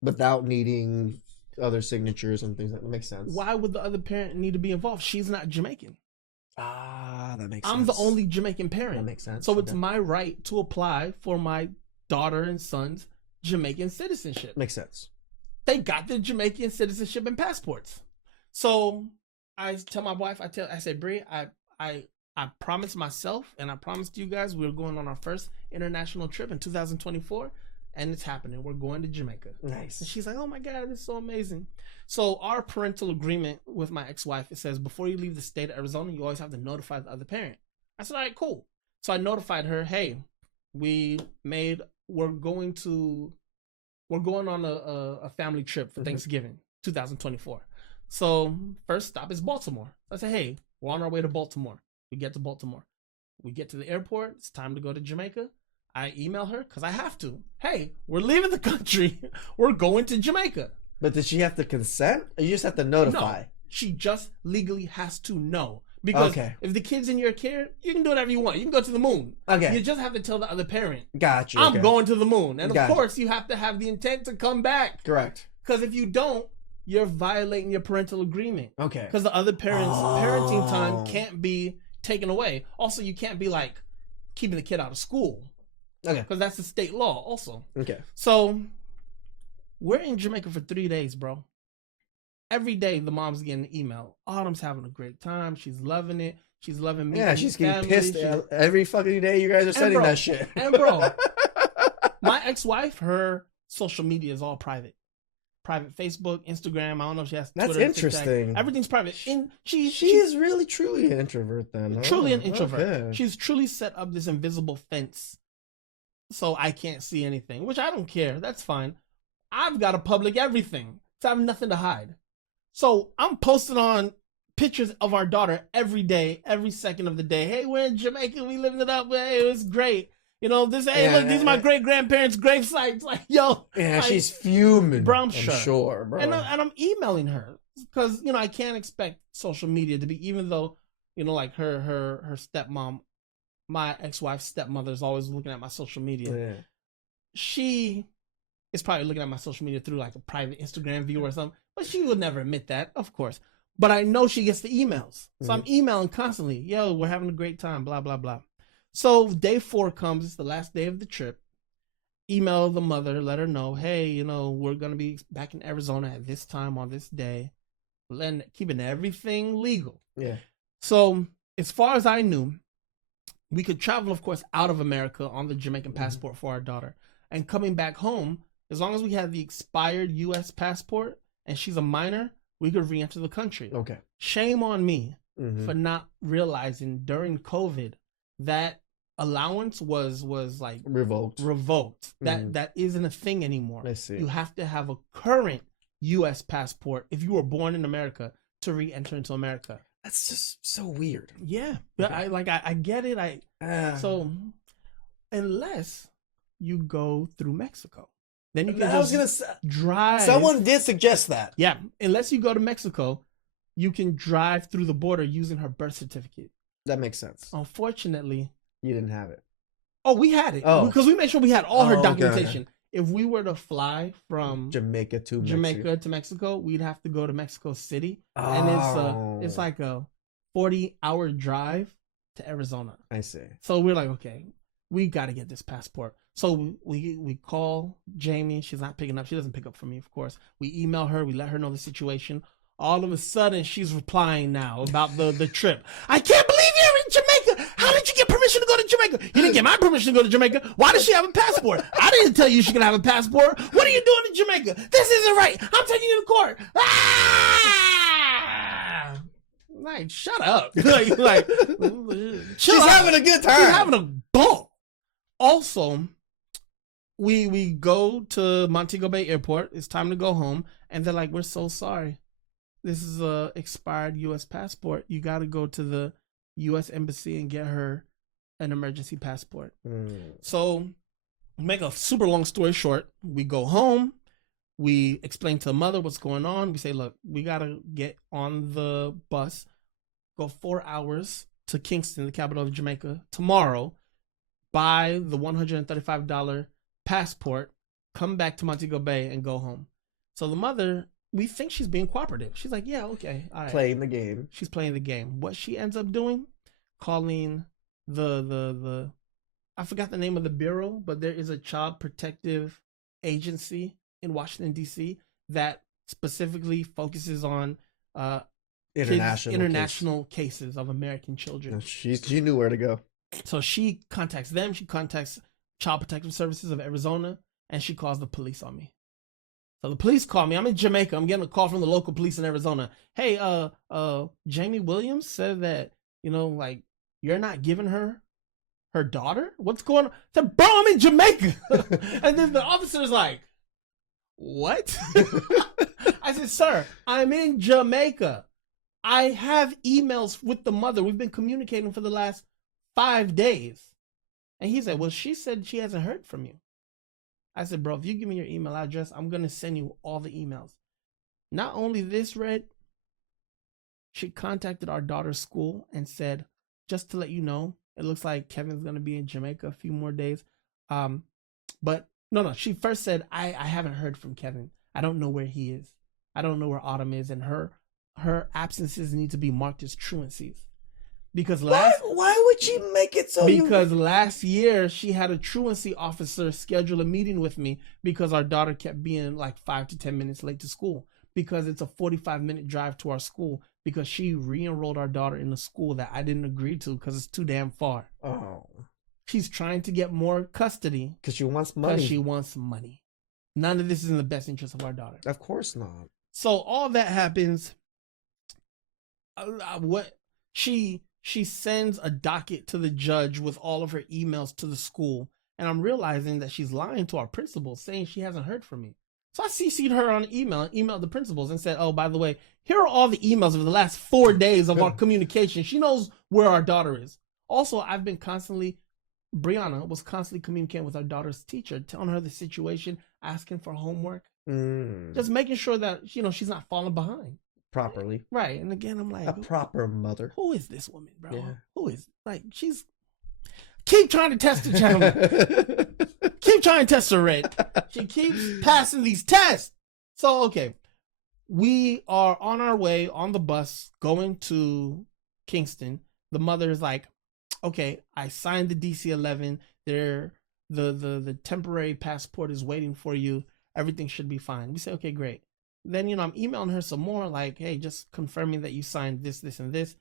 Without needing other signatures and things. That makes sense. Why would the other parent need to be involved? She's not Jamaican. That makes sense. I'm the only Jamaican parent. That makes sense. So it's my right to apply for my daughter and son's Jamaican citizenship. Makes sense. They got the Jamaican citizenship and passports. So I tell my wife, I said, Brie, I promised myself and I promised you guys we were going on our first international trip in 2024. and it's happening. We're going to Jamaica. Nice. And she's like, oh my God, this is so amazing. So our parental agreement with my ex-wife, it says, before you leave the state of Arizona, you always have to notify the other parent. I said, all right, cool. So I notified her, hey, we're going on a family trip for Thanksgiving, 2024. So first stop is Baltimore. I said, hey, we're on our way to Baltimore. We get to Baltimore. We get to the airport. It's time to go to Jamaica. I email her because I have to. Hey, we're leaving the country. We're going to Jamaica. But did she have to consent? Or you just have to notify? No, she just legally has to know. Because if the kid's in your care, you can do whatever you want. You can go to the moon. Okay. You just have to tell the other parent. Gotcha. I'm going to the moon. And of course, you have to have the intent to come back. Correct. Because if you don't, you're violating your parental agreement. Okay. Because the other parent's parenting time can't be taken away. Also, you can't be like keeping the kid out of school. Okay. Because that's the state law also. Okay. So we're in Jamaica for 3 days, bro. Every day the mom's getting an email. Autumn's having a great time. She's loving it. She's loving me. Yeah, she's getting pissed every fucking day you guys are sending that shit. And bro, my ex-wife, her social media is all private. Private Facebook, Instagram. I don't know if she has Twitter. That's interesting. TikTok. Everything's private. And she is really truly an introvert then. Truly an introvert. Okay. She's truly set up this invisible fence so I can't see anything, which I don't care. That's fine. I've got to public everything. So I have nothing to hide. So I'm posting on pictures of our daughter every day, every second of the day. Hey, we're in Jamaica. We living it up. Hey, it was great. You know, look, these are my great-grandparents' grave sites. Like, yo. Yeah, like, she's fuming. Bro, I'm sure, bro. And I'm emailing her because, I can't expect social media to be, even though, like her stepmom, my ex-wife's stepmother is always looking at my social media. Yeah. She is probably looking at my social media through like a private Instagram view or something. But she would never admit that, of course. But I know she gets the emails. So I'm emailing constantly. Yo, we're having a great time, blah, blah, blah. So day 4 comes. It's the last day of the trip. Email the mother, let her know, hey, we're going to be back in Arizona at this time on this day. Keeping everything legal. Yeah. So as far as I knew, we could travel, of course, out of America on the Jamaican passport for our daughter. And coming back home, as long as we had the expired U.S. passport, and she's a minor, we could re-enter the country. Okay. Shame on me for not realizing during COVID that allowance was like revoked. That isn't a thing anymore. I see. You have to have a current U.S. passport if you were born in America to re-enter into America. That's just so weird. Yeah, but I get it. So unless you go through Mexico. Then you can just drive. Someone did suggest that. Yeah. Unless you go to Mexico, you can drive through the border using her birth certificate. That makes sense. Unfortunately. You didn't have it. Oh, we had it. Oh. Because we made sure we had all her documentation. Okay. If we were to fly from Jamaica to Mexico, we'd have to go to Mexico City. Oh. And it's like a 40-hour drive to Arizona. I see. So we're like, okay, we got to get this passport. So we call Jamie. She's not picking up. She doesn't pick up from me, of course. We email her. We let her know the situation. All of a sudden, she's replying now about the trip. I can't believe you're in Jamaica. How did you get permission to go to Jamaica? You didn't get my permission to go to Jamaica. Why does she have a passport? I didn't tell you she can have a passport. What are you doing in Jamaica? This isn't right. I'm taking you to court. Ah! Like, shut up. She's having a good time. She's having a ball. Also, we go to Montego Bay Airport. It's time to go home. And they're like, we're so sorry. This is a expired U.S. passport. You got to go to the U.S. Embassy and get her an emergency passport. So, make a super long story short, we go home. We explain to the mother what's going on. We say, look, we got to get on the bus, go 4 hours to Kingston, the capital of Jamaica, tomorrow, buy the $135 passport, come back to Montego Bay, and go home. So the mother, we think she's being cooperative. She's like, yeah, okay, all right. Playing the game. She's playing the game. What she ends up doing, calling the I forgot the name of the bureau, but there is a child protective agency in Washington, D.C. that specifically focuses on international cases of American children. She knew where to go. So she contacts them. She contacts Child Protective Services of Arizona, and she calls the police on me. So the police call me. I'm in Jamaica. I'm getting a call from the local police in Arizona. Hey, Jamie Williams said that, like, you're not giving her daughter? What's going on? I said, bro, I'm in Jamaica. And then the officer's like, what? I said, sir, I'm in Jamaica. I have emails with the mother. We've been communicating for the last 5 days. And he said, well, she said she hasn't heard from you. I said, bro, if you give me your email address, I'm going to send you all the emails. Not only this, Red, she contacted our daughter's school and said, just to let you know, it looks like Kevin's going to be in Jamaica a few more days. But no, she first said, I haven't heard from Kevin. I don't know where he is. I don't know where Autumn is. And her absences need to be marked as truancies. Because why would she make it so? Because last year she had a truancy officer schedule a meeting with me because our daughter kept being like 5 to 10 minutes late to school, because it's a 45-minute drive to our school, because she re-enrolled our daughter in a school that I didn't agree to because it's too damn far. Oh. She's trying to get more custody. Because she wants money. None of this is in the best interest of our daughter. Of course not. So all that happens. She sends a docket to the judge with all of her emails to the school. And I'm realizing that she's lying to our principal, saying she hasn't heard from me. So I CC'd her on email and emailed the principals and said, oh, by the way, here are all the emails of the last 4 days of our communication. She knows where our daughter is. Also, Brianna was constantly communicating with our daughter's teacher, telling her the situation, asking for homework, just making sure that, she's not falling behind. Properly. Right. And again, I'm like, a proper mother. Who is this woman, bro? Yeah. Who is, like, she's, keep trying to test the channel. Keep trying to test her, Red. She keeps passing these tests. So, okay. We are on our way on the bus going to Kingston. The mother is like, okay, I signed the DC-11. The temporary passport is waiting for you. Everything should be fine. We say, okay, great. Then, I'm emailing her some more, like, hey, just confirming that you signed this, this, and this.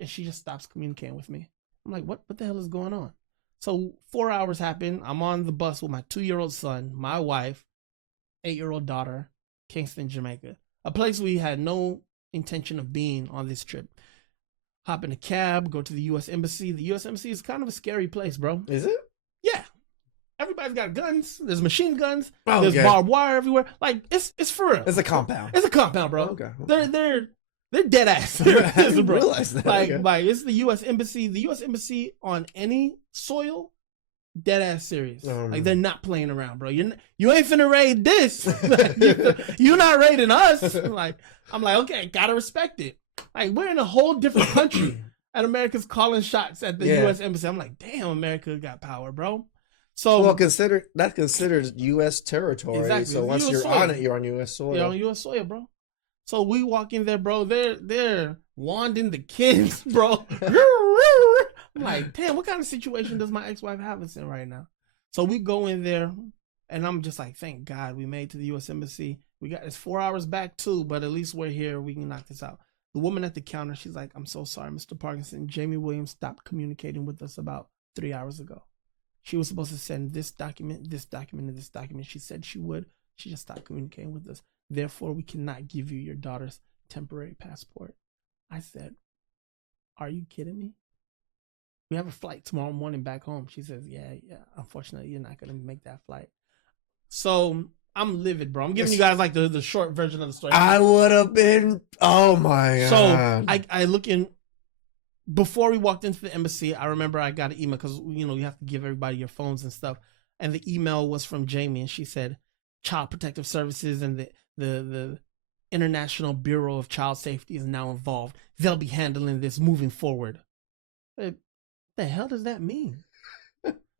And she just stops communicating with me. I'm like, what the hell is going on? So 4 hours happen. I'm on the bus with my 2-year-old son, my wife, 8-year-old daughter, Kingston, Jamaica. A place we had no intention of being on this trip. Hop in a cab, go to the U.S. Embassy. The U.S. Embassy is kind of a scary place, bro. Is it? Yeah. Everybody's got guns. There's machine guns. There's barbed wire everywhere. Like, it's for real. It's a compound. It's a compound, bro. Okay. They're dead ass. I didn't realize that. Like it's the U.S. Embassy. The U.S. Embassy on any soil, dead ass serious. Like, they're not playing around, bro. You ain't finna raid this. You're not raiding us. Like, I'm like, okay, gotta respect it. Like, we're in a whole different country, and America's calling shots at the U.S. Embassy. I'm like, damn, America got power, bro. So, well, that's considered U.S. territory. Exactly. So once you're on it, you're on U.S. soil. You're on U.S. soil, bro. So we walk in there, bro. They're wanding the kids, bro. I'm like, damn, what kind of situation does my ex-wife have us in right now? So we go in there, and I'm just like, thank God we made it to the U.S. Embassy. It's 4 hours back too, but at least we're here. We can knock this out. The woman at the counter, she's like, I'm so sorry, Mr. Parkinson. Jamie Williams stopped communicating with us about 3 hours ago. She was supposed to send this document, this document, and this document. She said she would. She just stopped communicating with us. Therefore, we cannot give you your daughter's temporary passport. I said, are you kidding me? We have a flight tomorrow morning back home. She says, yeah. Unfortunately, you're not going to make that flight. So I'm livid, bro. I'm giving you guys like the short version of the story. I would have been, oh my God. So I look in. Before we walked into the embassy, I remember I got an email because, you have to give everybody your phones and stuff. And the email was from Jamie, and she said, Child Protective Services and the International Bureau of Child Safety is now involved. They'll be handling this moving forward. What the hell does that mean?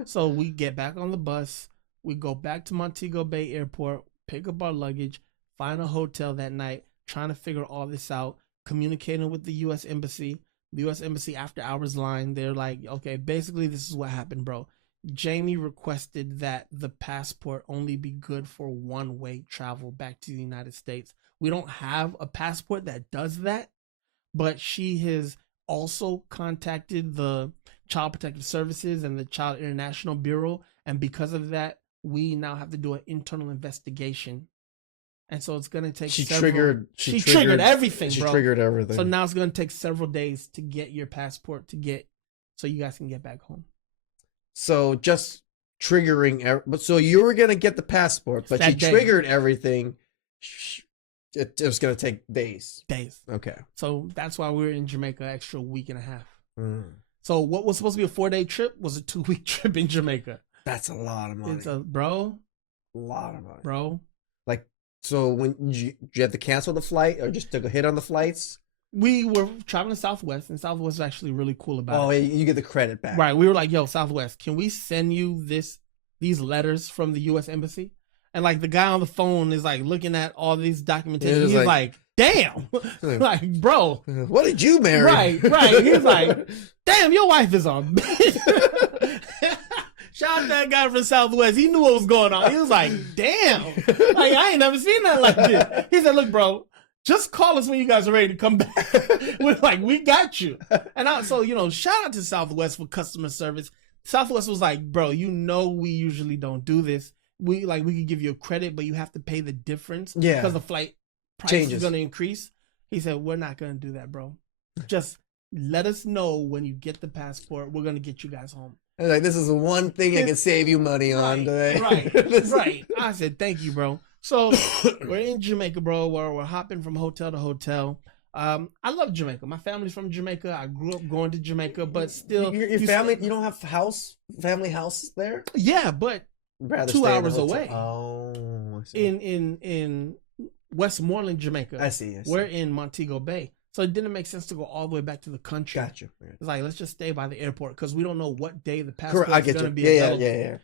So we get back on the bus. We go back to Montego Bay Airport, pick up our luggage, find a hotel that night, trying to figure all this out, communicating with the U.S. Embassy. The U.S. Embassy after hours line, they're like, okay, basically this is what happened, bro. Jamie requested that the passport only be good for one-way travel back to the United States. We don't have a passport that does that, but she has also contacted the Child Protective Services and the Child International Bureau, and because of that, we now have to do an internal investigation. And so it's gonna take She triggered everything, She bro. triggered everything. So now it's gonna take several days to get your passport so you guys can get back home. So just triggering, but so you were gonna get the passport, but she triggered everything. It was gonna take days. Okay. So that's why we were in Jamaica an extra week and a half. So what was supposed to be a 4-day trip was a 2-week trip in Jamaica. That's a lot of money. It's a lot of money, bro. Like, so when you have to cancel the flight or just took a hit on the flights? We were traveling to Southwest, and Southwest is actually really cool about it. Oh, you get the credit back. Right. We were like, yo, Southwest, can we send you these letters from the U.S. Embassy? And like the guy on the phone is like looking at all these documentation. He's like, damn. Like, bro. What did you marry? Right. He's like, damn, your wife is on. Shout out to that guy from Southwest. He knew what was going on. He was like, damn. Like, I ain't never seen that like this. He said, look, bro, just call us when you guys are ready to come back. We're like, we got you. And so, shout out to Southwest for customer service. Southwest was like, bro, we usually don't do this. We could give you a credit, but you have to pay the difference. Yeah. Because the flight price is going to increase. He said, we're not going to do that, bro. Just let us know when you get the passport. We're going to get you guys home. Like, this is the one thing I can save you money on today. Right. I said, thank you, bro. So we're in Jamaica, bro. We're hopping from hotel to hotel. I love Jamaica. My family's from Jamaica. I grew up going to Jamaica, but still. Your family, you don't have family house there? Yeah, but 2 hours away. Oh, I see. In Westmoreland, Jamaica. I see. We're in Montego Bay. So it didn't make sense to go all the way back to the country. Gotcha. It's like, let's just stay by the airport because we don't know what day the passport is going to be available. Yeah.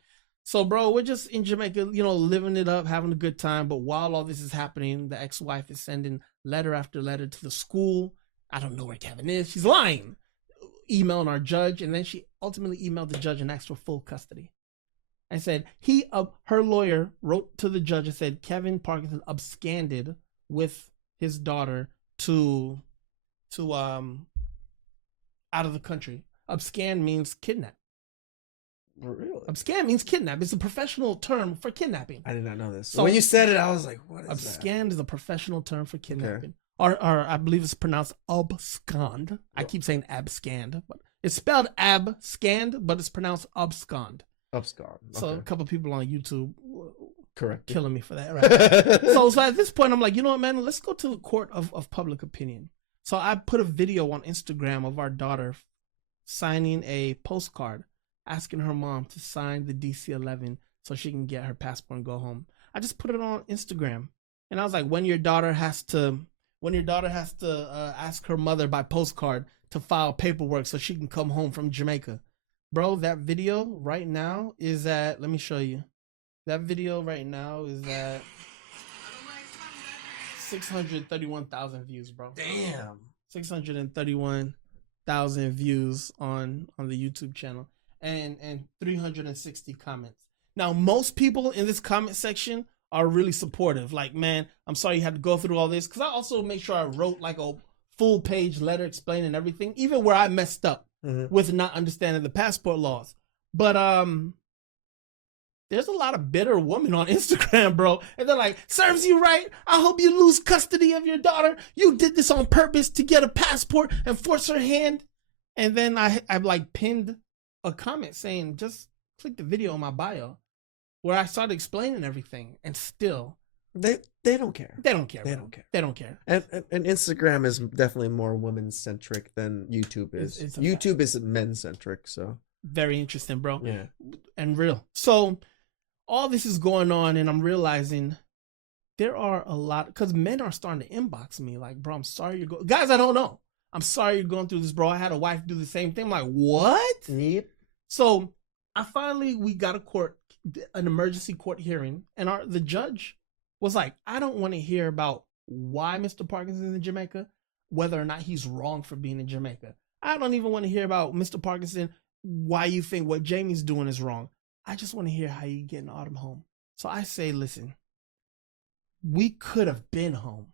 So, bro, we're just in Jamaica, living it up, having a good time. But while all this is happening, the ex-wife is sending letter after letter to the school. I don't know where Kevin is. She's lying. Emailing our judge. And then she ultimately emailed the judge and asked for full custody. I said, her lawyer wrote to the judge and said, Kevin Parkinson absconded with his daughter to out of the country. Abscond means kidnap. Really? Abscond means kidnap. It's a professional term for kidnapping. I did not know this. So when you said it, I was like, what is abscond is a professional term for kidnapping. Okay. Or I believe it's pronounced abscond. I keep saying abscond, but it's spelled abscond, but it's pronounced abscond. Abscond. Okay. So a couple of people on YouTube killing me for that, right? so at this point, I'm like, you know what, man? Let's go to the court of public opinion. So I put a video on Instagram of our daughter signing a postcard asking her mom to sign the DC-11 so she can get her passport and go home. I just put it on Instagram. And I was like, when your daughter has to ask her mother by postcard to file paperwork so she can come home from Jamaica. Bro, that video right now is at, let me show you. That video right now is at 631,000 views, bro. Damn. 631,000 views on the YouTube channel and 360 comments. Now, most people in this comment section are really supportive. Like, man, I'm sorry you had to go through all this. Because I also make sure I wrote like a full page letter explaining everything, even where I messed up with not understanding the passport laws. But there's a lot of bitter women on Instagram, bro. And they're like, serves you right. I hope you lose custody of your daughter. You did this on purpose to get a passport and force her hand. And then I like pinned a comment saying, just click the video on my bio where I started explaining everything. And still, they don't care. They don't care. They don't care. They don't care. And Instagram is definitely more women centric than YouTube is. YouTube is men centric. So very interesting, bro. Yeah. And real. So all this is going on, and I'm realizing there are a lot, because men are starting to inbox me like, bro, I'm sorry you're going, guys, I don't know. I'm sorry you're going through this, bro. I had a wife do the same thing. I'm like, what? Yep. So we got an emergency court hearing, and the judge was like, I don't want to hear about why Mr. Parkinson's in Jamaica, whether or not he's wrong for being in Jamaica. I don't even want to hear about Mr. Parkinson, why you think what Jamie's doing is wrong. I just want to hear how you getting Autumn home. So I say, listen, we could have been home.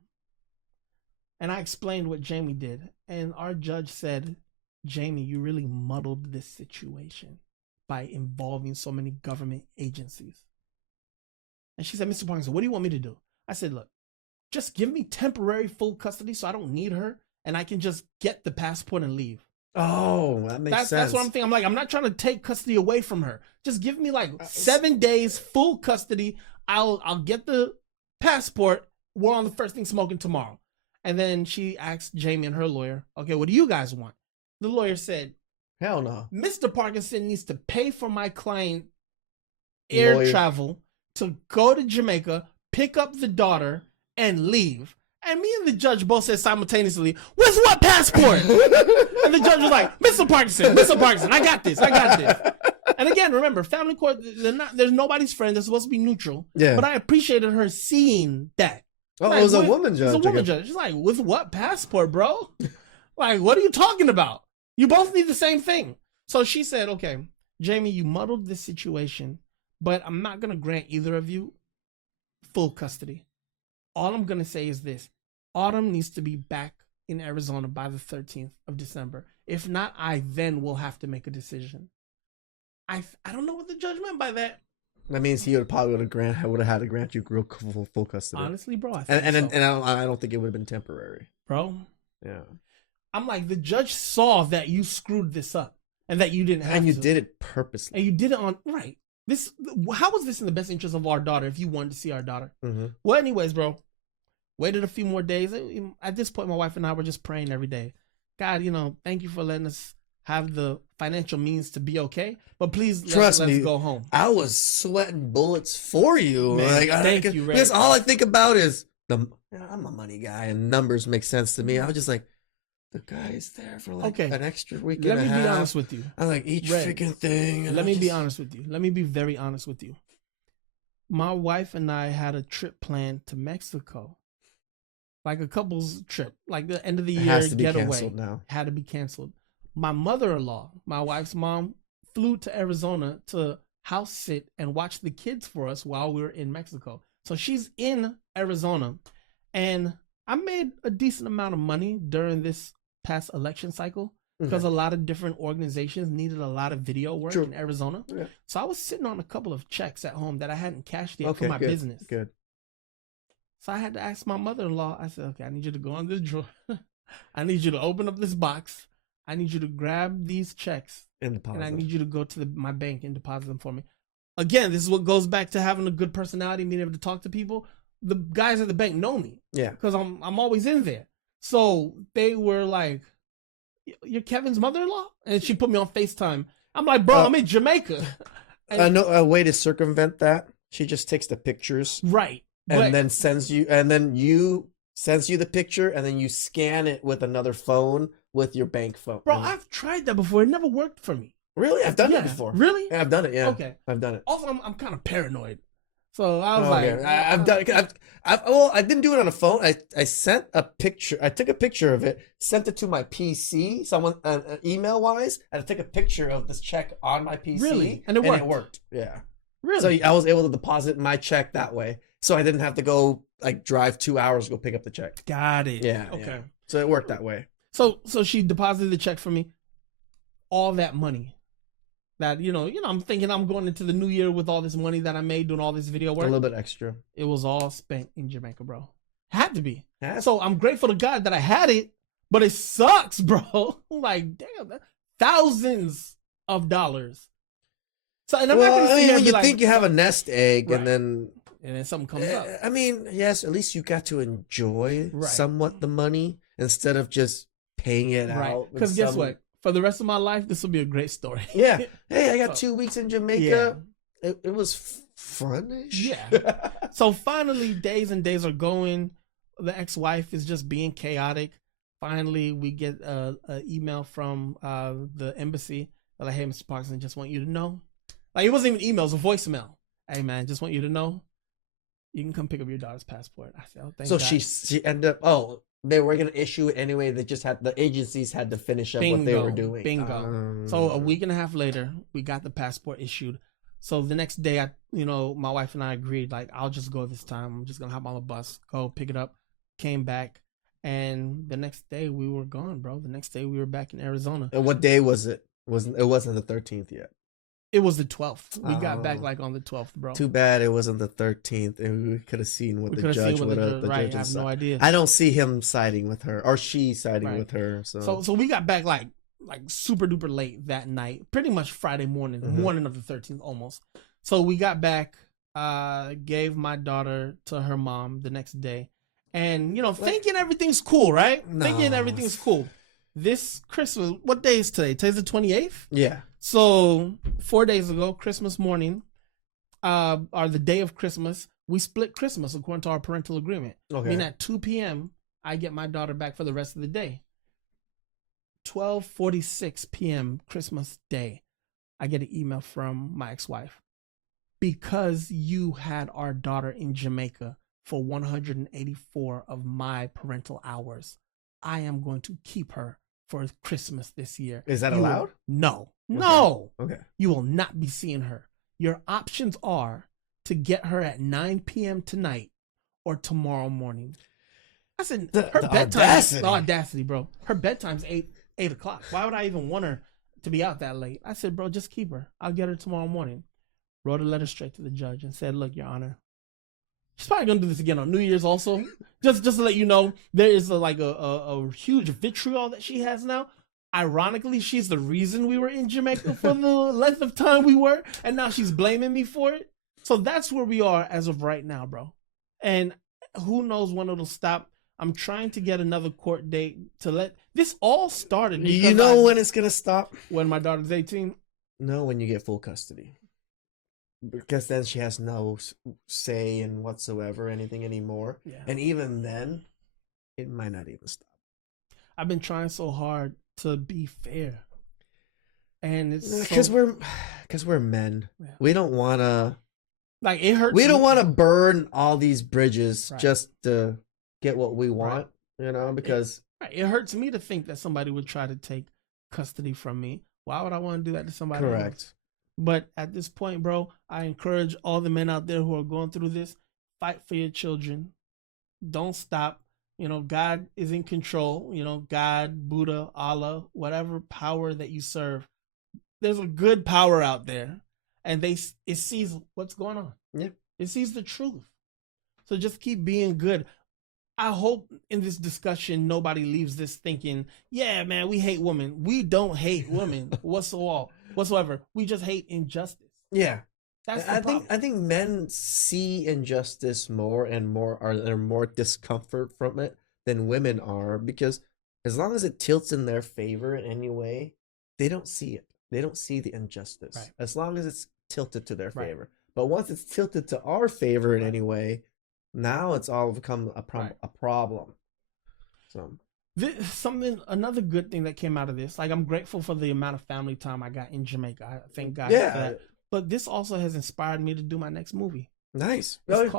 And I explained what Jamie did. And our judge said, Jamie, you really muddled this situation by involving so many government agencies. And she said, Mr. Parkinson, what do you want me to do? I said, look, just give me temporary full custody so I don't need her and I can just get the passport and leave. Oh, that makes sense. That's what I'm thinking. I'm like, I'm not trying to take custody away from her. Just give me like 7 days full custody. I'll get the passport. We're on the first thing smoking tomorrow. And then she asked Jamie and her lawyer, okay, what do you guys want? The lawyer said, hell no. Mr. Parkinson needs to pay for my client air travel to go to Jamaica, pick up the daughter, and leave. And me and the judge both said simultaneously, where's what passport? And the judge was like, Mr. Parkinson, I got this. And again, remember, family court, there's nobody's friend. They're supposed to be neutral. Yeah. But I appreciated her seeing that. Oh, like, it was a woman judge. It was a woman judge. She's like, with what passport, bro? Like, what are you talking about? You both need the same thing. So she said, okay, Jamie, you muddled this situation, but I'm not going to grant either of you full custody. All I'm going to say is this. Autumn needs to be back in Arizona by the 13th of December. If not, I then will have to make a decision. I don't know what the judge meant by that. That means he would have had to grant you full custody. Honestly, bro. I don't think it would have been temporary. Bro. Yeah. I'm like, the judge saw that you screwed this up and that you didn't have to. And you did it purposely. And you did it on, right. How was this in the best interest of our daughter if you wanted to see our daughter? Mm-hmm. Well, anyways, bro, waited a few more days. At this point, my wife and I were just praying every day. God, thank you for letting us have the financial means to be okay. But please, let's go home. I was sweating bullets for you. Man, thank you, Ray. Because all I think about is, I'm a money guy and numbers make sense to me. I was just like, the guy is there for an extra week and a half. Let me be honest with you. I like each freaking thing. Let me be honest with you. Let me be very honest with you. My wife and I had a trip planned to Mexico. Like a couple's trip. Like the end of the year getaway. Had to be canceled. My mother-in-law, my wife's mom, flew to Arizona to house sit and watch the kids for us while we were in Mexico. So she's in Arizona. And I made a decent amount of money during this past election cycle because a lot of different organizations needed a lot of video work in Arizona. Yeah. So I was sitting on a couple of checks at home that I hadn't cashed yet for my business. Good. So I had to ask my mother-in-law. I said, okay, I need you to go on this drawer. I need you to open up this box. I need you to grab these checks and I need you to go to my bank and deposit them for me. Again, this is what goes back to having a good personality, being able to talk to people. The guys at the bank know me. Yeah. Because I'm always in there. So they were like, you're Kevin's mother-in-law? And she put me on FaceTime. I'm like, bro, I'm in Jamaica. A way to circumvent that. She just takes the pictures. Right. And then sends you the picture and then you scan it with another phone with your bank phone. Bro, I've tried that before. It never worked for me. Really? I've done it before. Really? Yeah, I've done it. Yeah. Okay. I've done it. Also, I'm kind of paranoid. So I was like, I've done it. I didn't do it on a phone. I sent a picture. I took a picture of it, sent it to my PC, someone email wise, and I took a picture of this check on my PC. Really? And it worked. Yeah. Really? So I was able to deposit my check that way. So I didn't have to go drive 2 hours to go pick up the check. Got it. Yeah. Okay. Yeah. So it worked that way. So she deposited the check for me. All that money. That I'm thinking I'm going into the new year with all this money that I made doing all this video work. A little bit extra. It was all spent in Jamaica, bro. Had to be. So I'm grateful to God that I had it, but it sucks, bro. Like, damn, thousands of dollars. So, and I'm not gonna when you think you have a nest egg, right, and then something comes up. I mean, yes, at least you got to enjoy somewhat the money instead of just paying it out. Because guess what? For the rest of my life, this will be a great story. Yeah. Hey, I got 2 weeks in Jamaica. Yeah. It was fun-ish. Yeah. So finally, days and days are going. The ex-wife is just being chaotic. Finally, we get an email from the embassy. They're like, hey, Mr. Parkinson, just want you to know. Like, it wasn't even email, it was a voicemail. Hey, man, just want you to know. You can come pick up your daughter's passport. I said, oh, thank God. So she ended up, they were going to issue it anyway. They just the agencies had to finish up what they were doing. Bingo. So a week and a half later, we got the passport issued. So the next day, my wife and I agreed, like, I'll just go this time. I'm just going to hop on the bus, go pick it up, came back. And the next day we were gone, bro. The next day we were back in Arizona. And what day was it? It wasn't the 13th yet. It was the 12th. We got back Oh, like on the 12th, bro. too bad it wasn't the 13th, and we could have seen what We the could have seen judge what would have. the The right. judge I have inside. no idea. I don't see him siding with her or she siding Right. with her. So So we got back like super duper late that night, pretty much Friday morning, morning of the 13th almost. So we got back, gave my daughter to her mom the next day, and thinking everything's cool, right? No. Thinking everything's cool. This Christmas, what day is today? Today's the 28th. yeah. So 4 days ago, Christmas morning, or the day of Christmas, we split Christmas according to our parental agreement. Okay. I mean, at 2 p.m., I get my daughter back for the rest of the day. 12:46 p.m. Christmas Day, I get an email from my ex-wife. Because you had our daughter in Jamaica for 184 of my parental hours, I am going to keep her for Christmas this year. Is that allowed? No. No. Okay. You will not be seeing her. Your options are to get her at 9 p.m. tonight or tomorrow morning. I said, her bedtime, the audacity, bro. Her bedtime's 8 o'clock. Why would I even want her to be out that late? I said, bro, just keep her. I'll get her tomorrow morning. Wrote a letter straight to the judge and said, look, Your Honor, she's probably going to do this again on New Year's also. just to let you know, there is a huge vitriol that she has now. Ironically, she's the reason we were in Jamaica for the length of time we were, and now she's blaming me for it. So that's where we are as of right now, bro. And who knows when it'll stop. I'm trying to get another court date to let this all started. You know when it's gonna stop? When my daughter's 18? No, when you get full custody. Because then she has no say in whatsoever anything anymore. Yeah. And even then, it might not even stop. I've been trying so hard to be fair. And it's because we're men. Yeah. We don't want to like it hurts. We don't want to burn all these bridges just to get what we want, because it hurts me to think that somebody would try to take custody from me. Why would I want to do that to somebody else? But at this point, bro, I encourage all the men out there who are going through this, fight for your children. Don't stop. God is in control. God, Buddha, Allah, whatever power that you serve, there's a good power out there, and it sees what's going on. Yeah. It sees the truth. So just keep being good. I hope in this discussion nobody leaves this thinking, yeah, man, we hate women. We don't hate women whatsoever. We just hate injustice. Yeah. That's the problem. I think men see injustice more and they're more discomfort from it than women are, because as long as it tilts in their favor in any way, they don't see it. They don't see the injustice. Right. As long as it's tilted to their favor. But once it's tilted to our favor in any way, now it's all become a problem. So another good thing that came out of this, like I'm grateful for the amount of family time I got in Jamaica. I thank God for that. But this also has inspired me to do my next movie. Nice. It's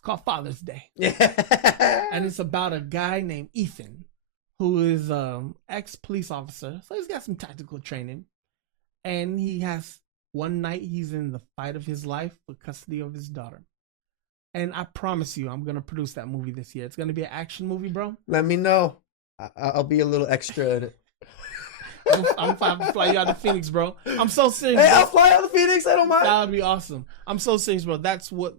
called Father's Day. Yeah. And it's about a guy named Ethan, who is ex-police officer. So he's got some tactical training. And one night he's in the fight of his life for custody of his daughter. And I promise you, I'm going to produce that movie this year. It's going to be an action movie, bro. Let me know. I'll be a little extra in it. I'm fine to fly you out to Phoenix, bro. I'm so serious. Hey, I'll fly out to Phoenix. I don't mind. That would be awesome. I'm so serious, bro. That's what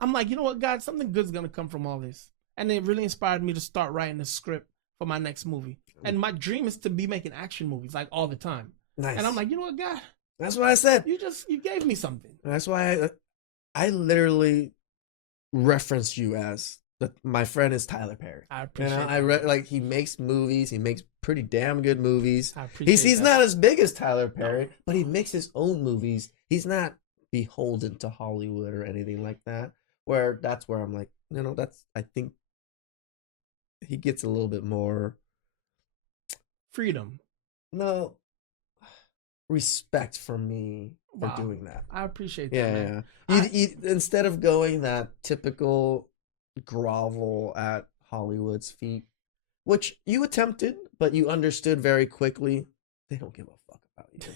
I'm like. You know what, God? Something good's gonna come from all this, and it really inspired me to start writing a script for my next movie. And my dream is to be making action movies like all the time. Nice. And I'm like, you know what, God? That's what I said. You gave me something. That's why I literally reference you as my friend is Tyler Perry. I appreciate like he makes movies. He makes pretty damn good movies. I appreciate he's not as big as Tyler Perry, but he makes his own movies. He's not beholden to Hollywood or anything like that. That's where I'm like, I think he gets a little bit more freedom. No, respect from me for doing that. I appreciate that. Yeah, man. You instead of going that typical grovel at Hollywood's feet, which you attempted, but you understood very quickly they don't give a fuck about you.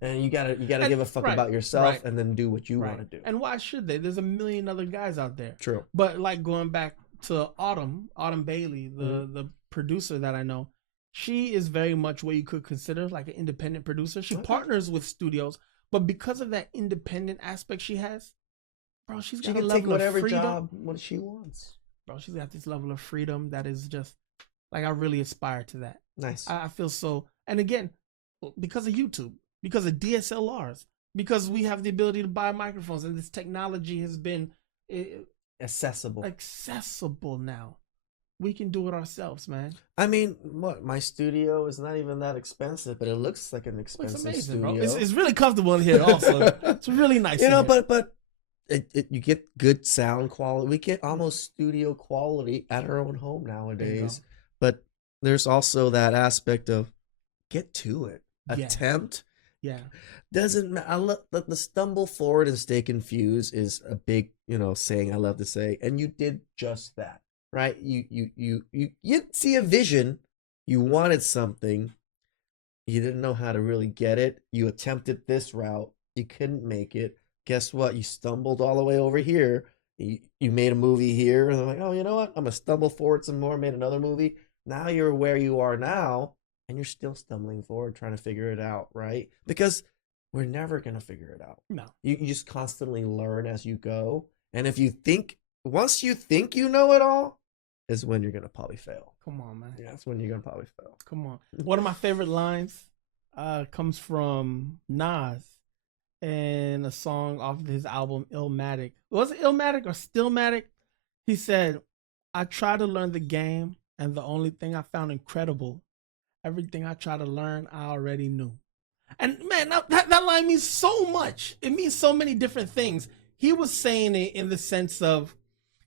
And you gotta give a fuck about yourself and then do what you want to do. And why should they? There's a million other guys out there. True. But like going back to Autumn Bailey, the producer that I know, she is very much what you could consider like an independent producer. She partners with studios, But because of that independent aspect she has, bro, she's She got a can take level of whatever freedom. job what she wants. Bro, she's got this level of freedom that is just like, I really aspire to that. Nice. I feel so, and again, because of YouTube, because of DSLRs, because we have the ability to buy microphones, and this technology has been accessible now. We can do it ourselves, man. I mean, what, my studio is not even that expensive, but it looks like an expensive It's amazing, studio. bro. It's really comfortable in here. Also, it's really nice. You know, but you get good sound quality. We get almost studio quality at our own home nowadays. But there's also that aspect of get to it. Attempt. Yeah. Doesn't matter. I love the stumble forward and stay confused is a big, saying I love to say. And you did just that, right? You see a vision. You wanted something. You didn't know how to really get it. You attempted this route. You couldn't make it. Guess what? You stumbled all the way over here. You made a movie here. And I'm like, oh, you know what? I'm going to stumble forward some more. Made another movie. Now you're where you are now. And you're still stumbling forward, trying to figure it out, right? Because we're never going to figure it out. No. You just constantly learn as you go. And if you think, once you think you know it all, is when you're going to probably fail. Come on, man. Yeah, that's when you're going to probably fail. Come on. One of my favorite lines comes from Nas in a song off of his album Illmatic. Was it Illmatic or Stillmatic? He said, I tried to learn the game, and the only thing I found incredible, everything I tried to learn, I already knew. And man, that line means so much. It means so many different things. He was saying it in the sense of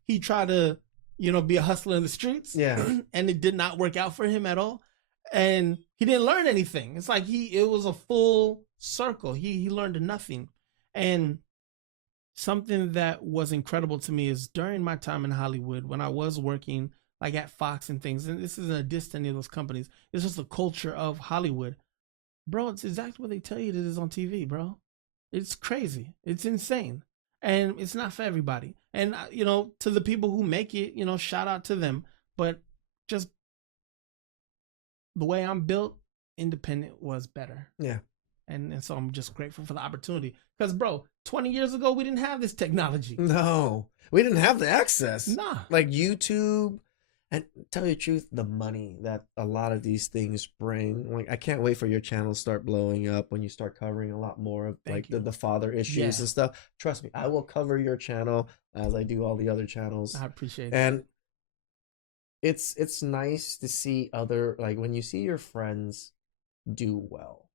he tried to, be a hustler in the streets. Yeah. And it did not work out for him at all. And he didn't learn anything. It's like it was a full circle. He learned nothing. And something that was incredible to me is during my time in Hollywood, when I was working like at Fox and things, and this isn't a diss to any of those companies, it's just the culture of Hollywood. Bro, it's exactly what they tell you it is on TV, bro. It's crazy. It's insane. And it's not for everybody. And, to the people who make it, shout out to them. But just the way I'm built, independent was better. Yeah. And so I'm just grateful for the opportunity. Because, bro, 20 years ago, we didn't have this technology. No. We didn't have the access. Nah. Like YouTube. And tell you the truth, the money that a lot of these things bring. Like, I can't wait for your channel to start blowing up when you start covering a lot more of the father issues and stuff. Trust me, I will cover your channel as I do all the other channels. I appreciate it. And it's nice to see other, like when you see your friends do well.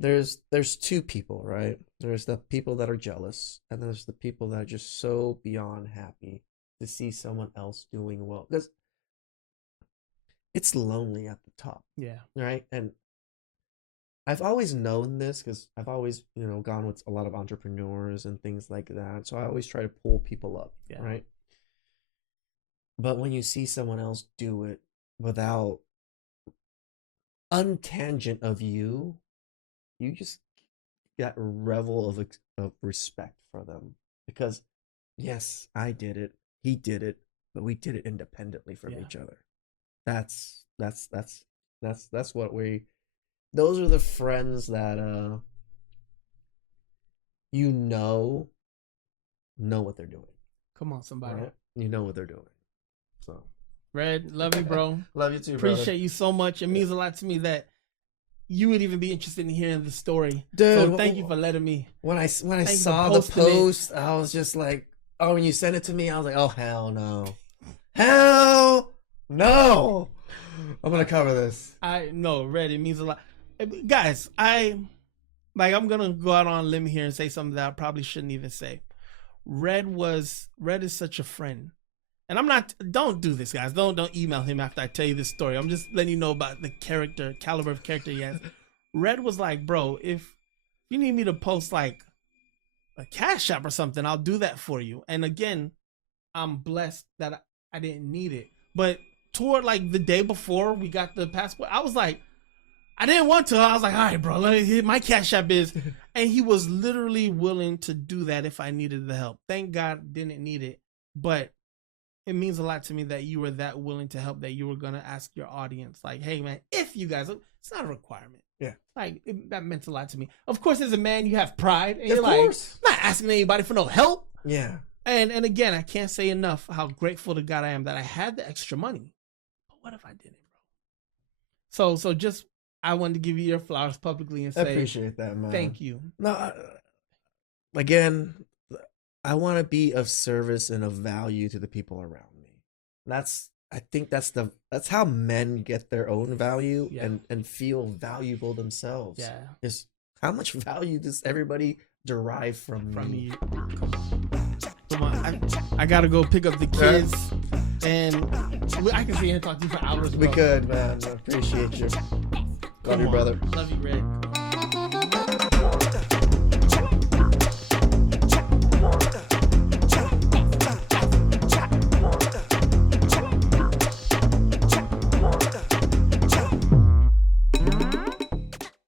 There's two people, right? There's the people that are jealous, and there's the people that are just so beyond happy to see someone else doing well, because it's lonely at the top. Yeah. Right. And I've always known this because I've always, gone with a lot of entrepreneurs and things like that. So I always try to pull people up. Yeah. Right. But when you see someone else do it without untangent of you just get a revel of respect for them, because yes, I did it. He did it, but we did it independently from each other. That's what those are the friends that know what they're doing. Come on, somebody. Right? You know what they're doing. So Red, love you, bro. Love you too, Appreciate brother. you so much. It means a lot to me that you would even be interested in hearing the story. Dude, so thank you for letting me. When I saw the post, I was just like, oh, when you sent it to me, I was like, oh, hell no. Hell no. I'm going to cover this. I know, Red, it means a lot. Guys, I'm going to go out on a limb here and say something that I probably shouldn't even say. Red is such a friend. And don't do this, guys. Don't email him after I tell you this story. I'm just letting you know about the caliber of character he has. Red was like, bro, if you need me to post like a Cash App or something, I'll do that for you. And again, I'm blessed that I didn't need it. But toward like the day before we got the passport, I was like, I didn't want to. I was like, all right, bro, my Cash App is. And he was literally willing to do that if I needed the help. Thank God didn't need it. But it means a lot to me that you were that willing to help, that you were going to ask your audience, like, hey, man, if you guys, it's not a requirement. Yeah. Like that meant a lot to me. Of course, as a man, you have pride, and Of you're like, course. I'm not asking anybody for no help. Yeah. And again, I can't say enough how grateful to God I am that I had the extra money. But what if I didn't, bro? So just I wanted to give you your flowers publicly and I say appreciate that, man. thank you. No, again, I want to be of service and of value to the people around me. I think that's how men get their own value Yeah. and feel valuable themselves. Yeah. Is how much value does everybody derive from me? You. Come on. I gotta go pick up the kids, and I can sit here and talk to you for hours. Bro. We could, man. I appreciate you. Love you, brother. Love you, Red.